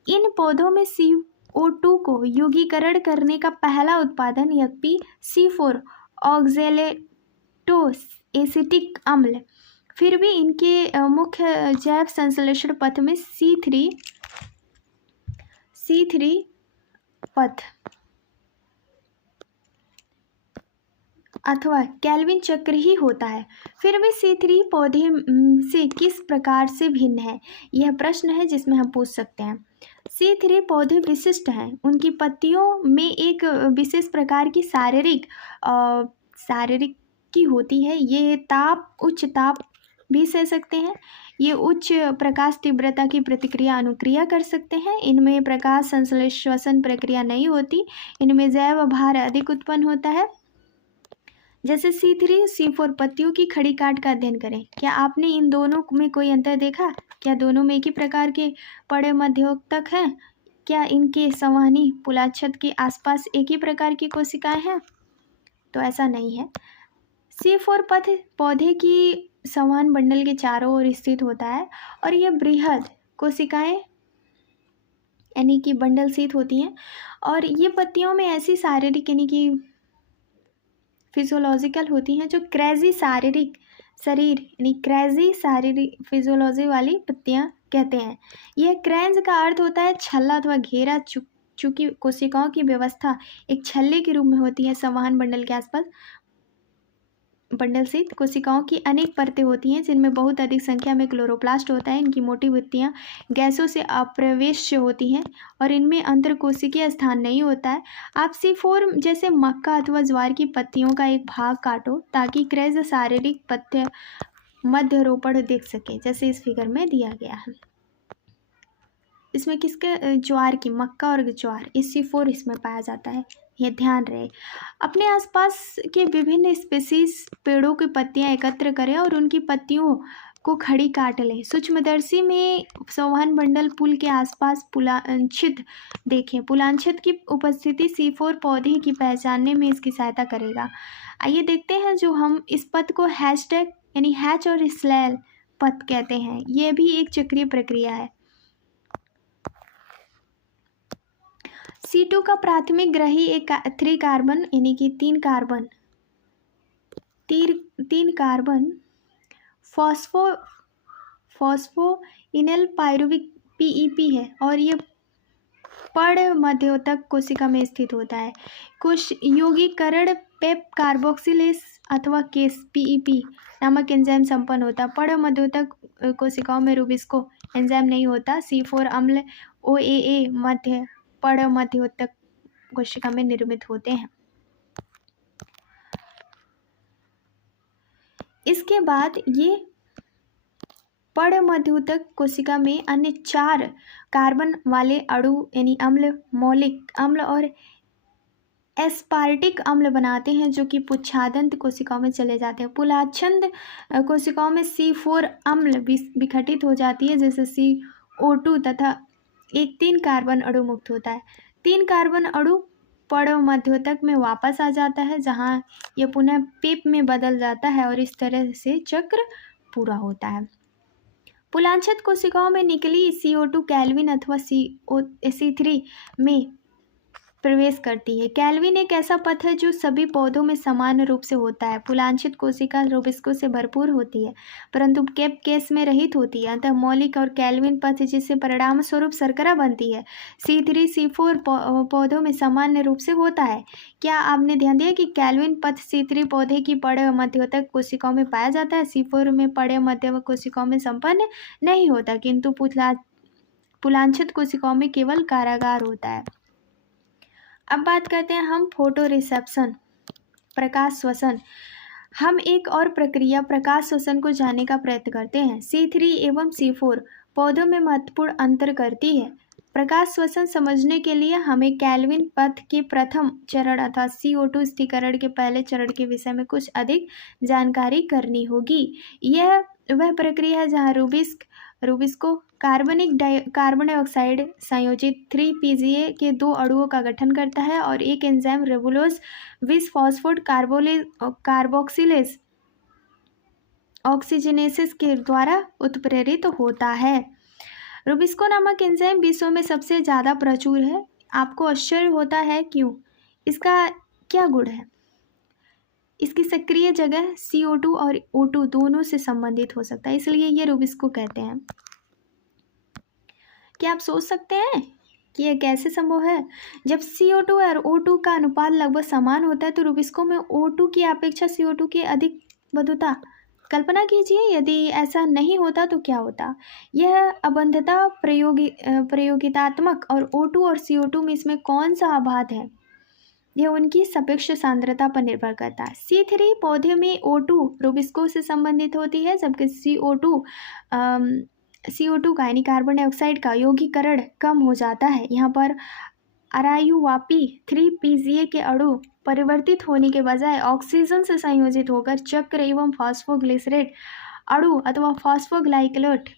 इन पौधों में CO2 को यौगीकरण करने का पहला उत्पादन यद्यपि C4 ऑक्जेलेटो एसिटिक अम्ल, फिर भी इनके मुख्य जैव संश्लेषण पथ में C3 पथ अथवा कैल्विन चक्र ही होता है। फिर भी C3 पौधे से किस प्रकार से भिन्न है, यह प्रश्न है जिसमें हम पूछ सकते हैं। C3 पौधे विशिष्ट हैं। उनकी पत्तियों में एक विशेष प्रकार की शारीरिक की होती है। ये उच्च ताप भी सह सकते हैं। ये उच्च प्रकाश तीव्रता की प्रतिक्रिया अनुक्रिया कर सकते हैं। इनमें प्रकाश संश्लेषण प्रक्रिया नहीं होती। इनमें जैव भार अधिक उत्पन्न होता है। जैसे C3 C4 पत्तियों की खड़ी काट का अध्ययन करें। क्या आपने इन दोनों में कोई अंतर देखा? क्या दोनों में एक ही प्रकार के पड़े मध्योतक हैं? क्या इनके संवहनी पुलाच्छद के आसपास एक ही प्रकार की कोशिकाएं हैं? तो ऐसा नहीं है। C4 पथ पौधे की संवहन मंडल के चारों ओर स्थित होता है और ये बृहद कोशिकाएं यानी कि बंडल स्थित होती हैं और ये पत्तियों में ऐसी शारीरिक यानी कि फिजियोलॉजिकल होती हैं जो क्रेजी शारीरिक शरीर यानी क्रेजी शारीरिक फिजियोलॉजी वाली पत्तियां कहते हैं। यह क्रेंज का अर्थ होता है छल्ला अथवा घेरा। चूंकि कोशिकाओं की व्यवस्था एक छल्ले के रूप में होती है, संवहन मंडल के आसपास बंडल स्थित कोशिकाओं की अनेक परतें होती हैं जिनमें बहुत अधिक संख्या में क्लोरोप्लास्ट होता है। इनकी मोटी भित्तियां गैसों से अप्रवेश्य होती हैं और इनमें अंतरकोशिकीय स्थान नहीं होता है। आप C4 जैसे मक्का अथवा ज्वार की पत्तियों का एक भाग काटो ताकि क्रेज शारीरिक पत्य मध्यरोपण देख सके, जैसे इस फिगर में दिया गया है। इसमें किसके ज्वार की, मक्का और ज्वार, इस C4 इसमें पाया जाता है, यह ध्यान रहे। अपने आसपास के विभिन्न स्पीसीज पेड़ों की पत्तियां एकत्र करें और उनकी पत्तियों को खड़ी काट लें। सूक्ष्मदर्शी में संवहन मंडल पुल के आसपास पुलांछित देखें। पुलांछित की उपस्थिति C4 पौधे की पहचानने में इसकी सहायता करेगा। आइए देखते हैं जो हम इस पथ को हैशटैग यानी हैच और स्लैल पथ कहते हैं। यह भी एक चक्रीय प्रक्रिया है। C2 का प्राथमिक ग्रही एक 3 कार्बन यानी कि 3 कार्बन फॉस्फोइनल पायरुविक PEP है और ये पड़ मध्योतक कोशिका में स्थित होता है। कुछ यौगिकरण पेप कार्बोक्सिलेस अथवा केस PEP नामक एंजाइम संपन्न होता है। पड़ मध्योतक कोशिकाओं में रुबिस्को एंजाइम नहीं होता। C4 अम्ल OAA पड़ मध्योतक कोशिका में निर्मित होते हैं। इसके बाद ये पड़ मध्योतक कोशिका में अन्य 4 कार्बन वाले अणु यानी अम्ल, मौलिक अम्ल और एस्पार्टिक अम्ल बनाते हैं जो कि पुच्छादंत कोशिकाओं में चले जाते हैं। पुलाच्छंद कोशिकाओं में C4 अम्ल विघटित हो जाती है जैसे CO2 तथा एक 3 कार्बन अणु मुक्त होता है। 3 कार्बन अणु पड़ मध्योतक में वापस आ जाता है जहां यह पुनः पेप में बदल जाता है और इस तरह से चक्र पूरा होता है। पुलांछित कोशिकाओं में निकली CO2 कैल्विन अथवा C3 में प्रवेश करती है। कैल्विन एक ऐसा पथ है जो सभी पौधों में समान रूप से होता है। पुलांछित कोशिका रुबिस्को से भरपूर होती है परंतु केप केस में रहित होती है। अतः मौलिक और कैल्विन पथ जिससे परिणाम स्वरूप शर्करा बनती है C3 C4 पौधों में सामान्य रूप से होता है। क्या आपने ध्यान दिया कि कैल्विन पथ C3 पौधे की पड़ मध्योतक कोशिकाओं में पाया जाता है, C4 में पड़ मध्योतक कोशिकाओं में संपन्न नहीं होता, किंतु पुलांछित कोशिकाओं में केवल कारागार होता है। अब बात करते हैं हम फोटो रिसेप्शन, प्रकाश श्वसन। हम एक और प्रक्रिया प्रकाश श्वसन को जानने का प्रयत्न करते हैं। C3 एवं C4 पौधों में महत्वपूर्ण अंतर करती है। प्रकाश श्वसन समझने के लिए हमें कैल्विन पथ के प्रथम चरण अर्थात CO2 स्थिरीकरण के पहले चरण के विषय में कुछ अधिक जानकारी करनी होगी। यह वह प्रक्रिया है जहाँ रुबिस्को कार्बन डाइऑक्साइड संयोजित 3-PGA के 2 अणुओं का गठन करता है और एक एंजाइम रिबुलोज विस फॉस्फेट कार्बोक्सिलेज ऑक्सीजनेसिस के द्वारा उत्प्रेरित होता है। रुबिस्को नामक एंजाइम विश्व में सबसे ज़्यादा प्रचुर है। आपको आश्चर्य होता है क्यों? इसका क्या गुण है? इसकी सक्रिय जगह CO2 और O2 दोनों से संबंधित हो सकता है, इसलिए ये रुबिस्को कहते हैं। क्या आप सोच सकते हैं कि यह कैसे संभव है? जब CO2 और O2 का अनुपात लगभग समान होता है तो रुबिस्को में O2 की अपेक्षा CO2 की अधिक मधुता। कल्पना कीजिए यदि ऐसा नहीं होता तो क्या होता। यह अबंधता प्रयोगितात्मक और O2 और CO2 में इसमें कौन सा आबाद है, यह उनकी सापेक्ष सांद्रता पर निर्भर करता है। C3 पौधे में O2 रुबिस्को से संबंधित होती है जबकि CO2 का यानी कार्बन डाइऑक्साइड का यौगिकरण कम हो जाता है। यहाँ पर अरायुवापी 3-PGA के अणु परिवर्तित होने के बजाय ऑक्सीजन से संयोजित होकर चक्र एवं फॉस्फोग्लिसरेट अणु अथवा फॉस्फोग्लाइकोलेट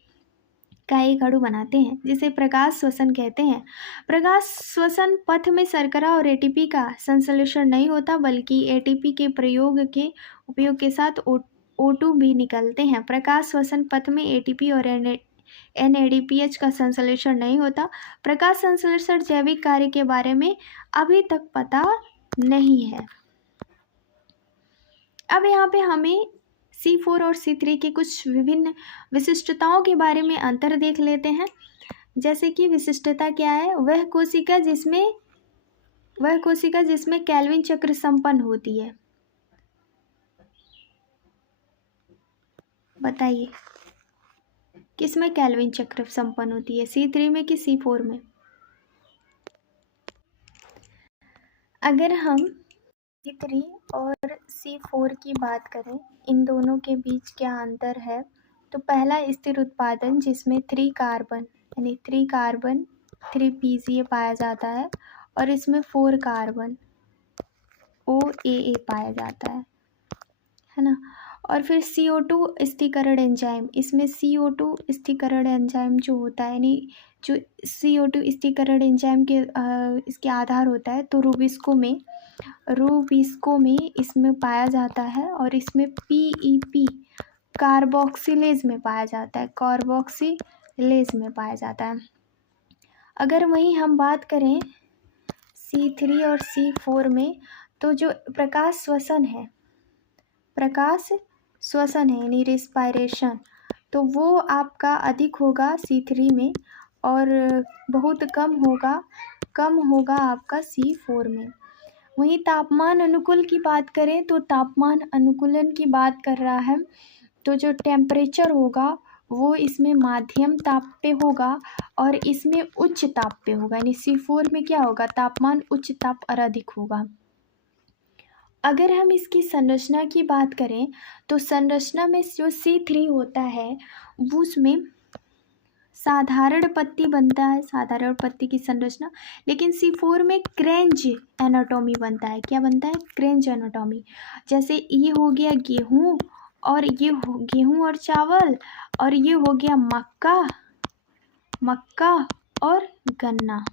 का एक अणु बनाते हैं जिसे प्रकाश श्वसन कहते हैं। प्रकाश श्वसन पथ में शर्करा और ATP का संश्लेषण नहीं होता बल्कि ATP के उपयोग के साथ O2 भी निकलते हैं। प्रकाश श्वसन पथ में ATP और NADPH का संश्लेषण नहीं होता। प्रकाश संश्लेषण जैविक कार्य के बारे में अभी तक पता नहीं है। अब यहाँ पे हमें C4 और C3 के कुछ विभिन्न विशिष्टताओं के बारे में अंतर देख लेते हैं। जैसे कि विशिष्टता क्या है? वह कोशिका जिसमें कैल्विन चक्र संपन्न होती है। बताइए किसमें कैल्विन चक्र संपन्न होती है, C3 में कि C4 में? अगर हम C3 और C4 की बात करें, इन दोनों के बीच क्या अंतर है, तो पहला स्थिर उत्पादन जिसमें 3 कार्बन यानी 3 PGA पाया जाता है और इसमें 4 कार्बन OAA पाया जाता है ना। और फिर CO2 स्थिरीकरण एंजाइम, इसमें CO2 स्थिरीकरण एंजाइम जो होता है, यानी जो CO2 स्थिरीकरण एंजाइम के इसके आधार होता है, तो रूबिस्को में इसमें पाया जाता है, और इसमें PEP कार्बोक्सिलेज में पाया जाता है, कार्बोक्सिलेज में पाया जाता है। अगर वहीं हम बात करें C3 और C4 में, तो जो प्रकाश श्वसन है यानी रिस्पायरेशन, तो वो आपका अधिक होगा C3 में, और बहुत कम होगा आपका C4 में। वहीं तापमान अनुकूल की बात करें तो तापमान अनुकूलन की बात कर रहा है, तो जो टेम्परेचर होगा वो इसमें माध्यम ताप पे होगा और इसमें उच्च ताप पे होगा, यानी C4 में क्या होगा, तापमान उच्च ताप और अधिक होगा। अगर हम इसकी संरचना की बात करें तो संरचना में जो C3 होता है उसमें साधारण पत्ती बनता है, साधारण पत्ती की संरचना, लेकिन C4 में क्रेंच एनाटॉमी बनता है। क्या बनता है, क्रेंच एनाटॉमी। जैसे ये हो गया गेहूँ, और ये गेहूँ और चावल, और ये हो गया मक्का और गन्ना।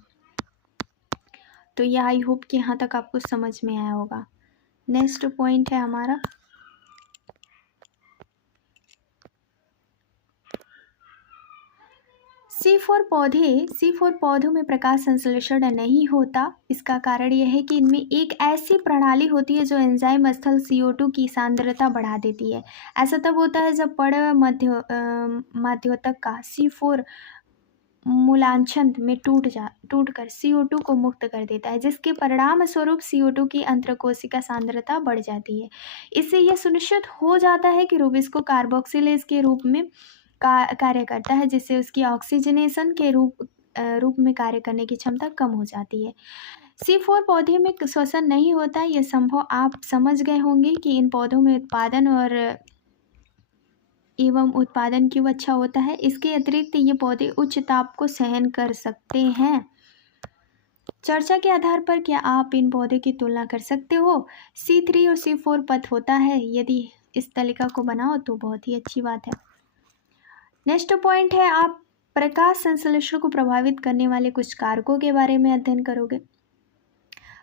तो ये आई होप कि यहाँ तक आपको समझ में आया होगा। नेक्स्ट पॉइंट है हमारा C4 पौधों में प्रकाश संश्लेषण नहीं होता। इसका कारण यह है कि इनमें एक ऐसी प्रणाली होती है जो एंजाइम स्थल CO2 की सांद्रता बढ़ा देती है। ऐसा तब होता है जब बड़े मध्योतक का C4 मूलांछन में टूटकर CO2 को मुक्त कर देता है, जिसके परिणाम स्वरूप CO2 की अंतरकोशिका सांद्रता बढ़ जाती है। इससे यह सुनिश्चित हो जाता है कि रूबिस्को कार्बोक्सिलेज के रूप में कार्य करता है, जिससे उसकी ऑक्सीजनेशन के रूप में कार्य करने की क्षमता कम हो जाती है। C4 पौधे में श्वसन नहीं होता। यह संभव आप समझ गए होंगे कि इन पौधों में उत्पादन क्यों अच्छा होता है। इसके अतिरिक्त ये पौधे उच्च ताप को सहन कर सकते हैं। चर्चा के आधार पर क्या आप इन पौधे की तुलना कर सकते हो। C3 और C4 पथ होता है। यदि इस तालिका को बनाओ तो बहुत ही अच्छी बात है। नेक्स्ट पॉइंट है, आप प्रकाश संश्लेषण को प्रभावित करने वाले कुछ कारकों के बारे में अध्ययन करोगे।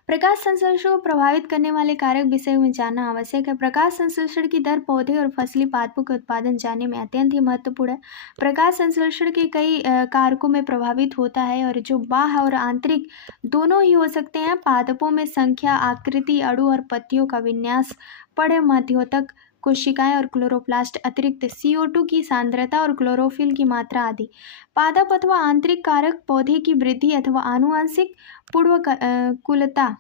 प्रकाश संश्लेषण को प्रभावित करने वाले कारक विषय में जानना आवश्यक है। प्रकाश संश्लेषण की दर पौधे और फसली पादपों के उत्पादन जानने में अत्यंत ही महत्वपूर्ण है। प्रकाश संश्लेषण के कई कारकों में प्रभावित होता है, और जो बाह्य और आंतरिक दोनों ही हो सकते हैं। पादपों में संख्या, आकृति, अणु और पत्तियों का विन्यास, बड़े मध्योतक कोशिकाएं और क्लोरोप्लास्ट, अतिरिक्त CO2 की सांद्रता और क्लोरोफिल की मात्रा आदि। पादप अथवा आंतरिक कारक पौधे की वृद्धि अथवा आनुवंशिक पूर्वकुलता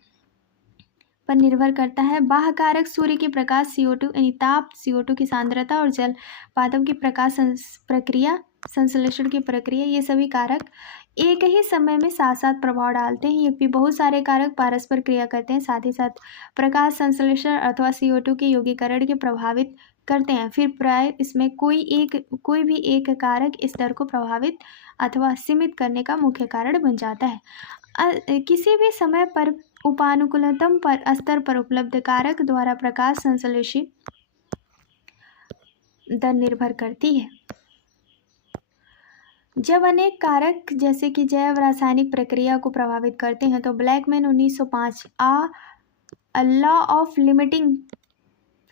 पर निर्भर करता है। बाह्य कारक सूर्य के प्रकाश, CO2 यानी ताप, CO2 की सांद्रता और जल, पादप की प्रकाश प्रक्रिया, संश्लेषण की प्रक्रिया, ये सभी कारक एक ही समय में साथ साथ प्रभाव डालते हैं। ये भी बहुत सारे कारक परस्पर क्रिया करते हैं, साथ ही साथ प्रकाश संश्लेषण अथवा CO2 के यौगीकरण के प्रभावित करते हैं। फिर प्राय इसमें कोई भी एक कारक इस दर को प्रभावित अथवा सीमित करने का मुख्य कारण बन जाता है। किसी भी समय पर उपानुकूलतम स्तर पर उपलब्ध कारक द्वारा प्रकाश संश्लेषण दर निर्भर करती है। जब अनेक कारक जैसे कि जैव रासायनिक प्रक्रिया को प्रभावित करते हैं, तो Blackman 1905 a law of limiting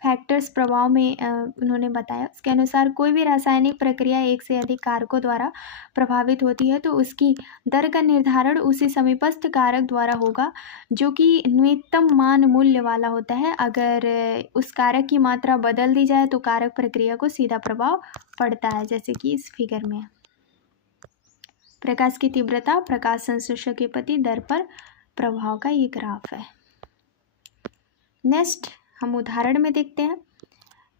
factors प्रभाव में उन्होंने बताया। उसके अनुसार कोई भी रासायनिक प्रक्रिया एक से अधिक कारकों द्वारा प्रभावित होती है, तो उसकी दर का निर्धारण उसी समीपस्थ कारक द्वारा होगा जो कि न्यूनतम मान मूल्य वाला होता है। अगर उस कारक की मात्रा बदल दी जाए तो कारक प्रक्रिया को सीधा प्रभाव पड़ता है, जैसे कि इस फिगर में। प्रकाश की तीव्रता, प्रकाश संश्लेषण के प्रति दर पर प्रभाव का ये ग्राफ है। नेक्स्ट हम उदाहरण में देखते हैं।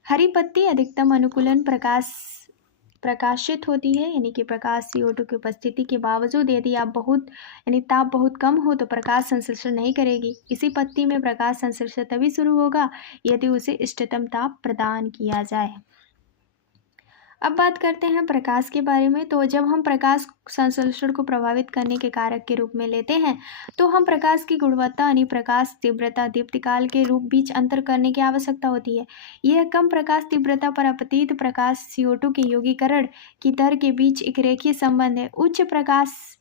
हरी पत्ती अधिकतम अनुकूलन प्रकाशित होती है, यानी कि प्रकाश CO2 की उपस्थिति के बावजूद यदि ताप बहुत कम हो तो प्रकाश संश्लेषण नहीं करेगी। इसी पत्ती में प्रकाश संश्लेषण तभी शुरू होगा यदि उसे इष्टतम ताप प्रदान किया जाए। अब बात करते हैं प्रकाश के बारे में। तो जब हम प्रकाश संश्लेषण को प्रभावित करने के कारक के रूप में लेते हैं तो हम प्रकाश की गुणवत्ता यानी प्रकाश तीव्रता दीप्तिकाल के रूप बीच अंतर करने की आवश्यकता होती है। यह कम प्रकाश तीव्रता पर अपतित प्रकाश CO2 के यौगीकरण की दर के बीच एक रेखीय संबंध है। उच्च प्रकाश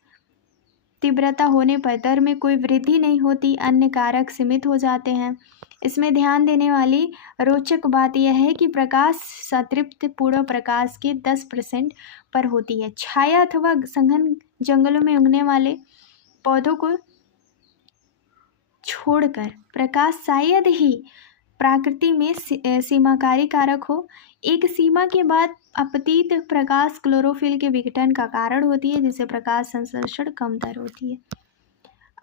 तीव्रता होने पर दर में कोई वृद्धि नहीं होती, अन्य कारक सीमित हो जाते हैं। इसमें ध्यान देने वाली रोचक बात यह है कि प्रकाश संतृप्त पूर्ण प्रकाश के 10% पर होती है। छाया अथवा सघन जंगलों में उगने वाले पौधों को छोड़कर प्रकाश शायद ही प्रकृति में सीमाकारी कारक हो। एक सीमा के बाद अपतित प्रकाश क्लोरोफिल के विघटन का कारण होती है, जिससे प्रकाश संश्लेषण कम दर होती है।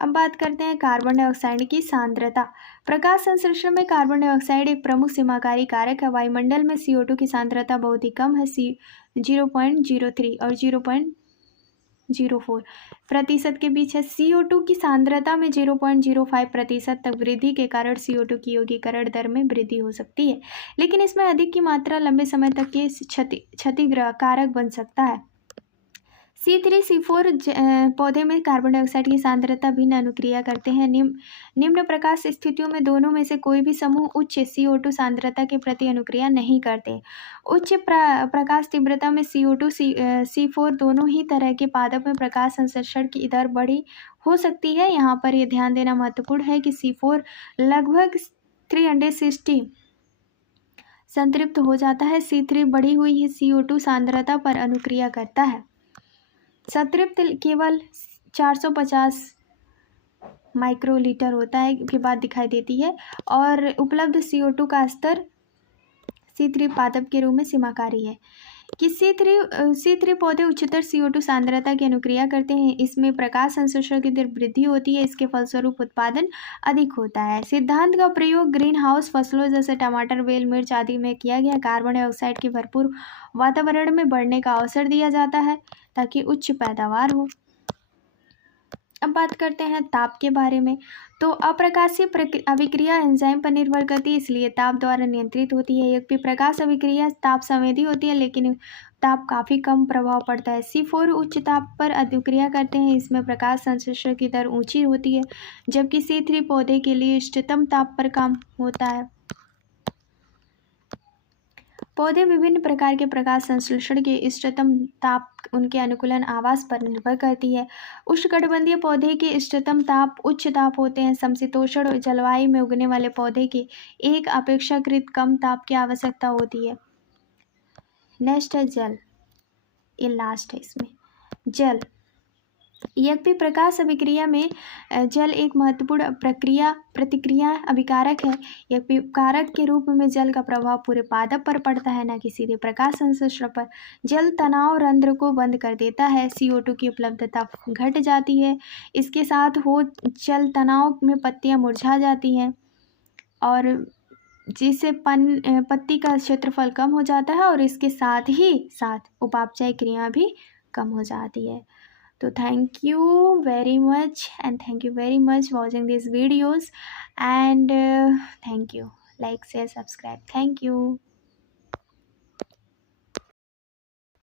अब बात करते हैं कार्बन डाइऑक्साइड की सांद्रता। प्रकाश संश्लेषण में कार्बन डाइऑक्साइड एक प्रमुख सीमाकारी कारक है। वायुमंडल में CO2 की सांद्रता बहुत ही कम है, 0.03 और 0.04% के बीच है। CO2 की सांद्रता में 0.05% तक वृद्धि के कारण CO2 की यौगीकरण दर में वृद्धि हो सकती है, लेकिन इसमें अधिक की मात्रा लंबे समय तक के क्षतिग्रस्त कारक बन सकता है। C3C4 पौधे में कार्बन डाइऑक्साइड की सांद्रता भिन्न अनुक्रिया करते हैं। निम्न प्रकाश स्थितियों में दोनों में से कोई भी समूह उच्च CO2 सांद्रता के प्रति अनुक्रिया नहीं करते। उच्च प्रकाश तीव्रता में CO2 C4 दोनों ही तरह के पादप में प्रकाश संश्लेषण की दर बड़ी हो सकती है। यहाँ पर यह ध्यान देना महत्वपूर्ण है कि C4 लगभग 360 संतृप्त हो जाता है। C3 बढ़ी हुई CO2 सांद्रता पर अनुक्रिया करता है। संतृप्त केवल 450 माइक्रोलीटर होता है के बाद दिखाई देती है और उपलब्ध CO2 का स्तर C3 पादप के रूप में सीमाकारी है कि C3 पौधे उच्चतर CO2 सांद्रता की अनुक्रिया करते हैं। इसमें प्रकाश संश्लेषण की दर वृद्धि होती है, इसके फलस्वरूप उत्पादन अधिक होता है। सिद्धांत का प्रयोग ग्रीन हाउस फसलों जैसे टमाटर, बेल, मिर्च आदि में किया गया। कार्बन डाइऑक्साइड के भरपूर वातावरण में बढ़ने का अवसर दिया जाता है ताकि उच्च पैदावार हो। अब बात करते हैं ताप के बारे में। तो अप्रकाशीय अभिक्रिया एंजाइम पर निर्भर करती है, इसलिए ताप द्वारा नियंत्रित होती है। यद्यपि प्रकाश अभिक्रिया ताप संवेदी होती है, लेकिन ताप काफ़ी कम प्रभाव पड़ता है। C4 उच्च ताप पर अभिक्रिया करते हैं, इसमें प्रकाश संश्लेषण की दर ऊंची होती है, जबकि C3 पौधे के लिए इष्टतम ताप पर काम होता है। पौधे विभिन्न प्रकार के प्रकाश संश्लेषण के इष्टतम ताप उनके अनुकूलन आवास पर निर्भर करती है। उष्णकटिबंधीय पौधे के इष्टतम ताप उच्च ताप होते हैं। समशीतोष्ण जलवायु में उगने वाले पौधे के एक अपेक्षाकृत कम ताप की आवश्यकता होती है। नेक्स्ट है जल, ये लास्ट है इसमें जल। यद्यपि प्रकाश अभिक्रिया में जल एक महत्वपूर्ण प्रतिक्रिया अभिकारक है, यद्यपि कारक के रूप में जल का प्रभाव पूरे पादप पर पड़ता है, न कि सीधे प्रकाश संश्लेषण पर। जल तनाव रंध्र को बंद कर देता है, CO2 की उपलब्धता घट जाती है। इसके साथ हो जल तनाव में पत्तियां मुरझा जाती हैं और जिससे पत्ती का क्षेत्रफल कम हो जाता है और इसके साथ ही साथ उपापचय क्रिया भी कम हो जाती है। तो thank you very much and thank you very much watching these videos and thank you. Like, share, subscribe. Thank you.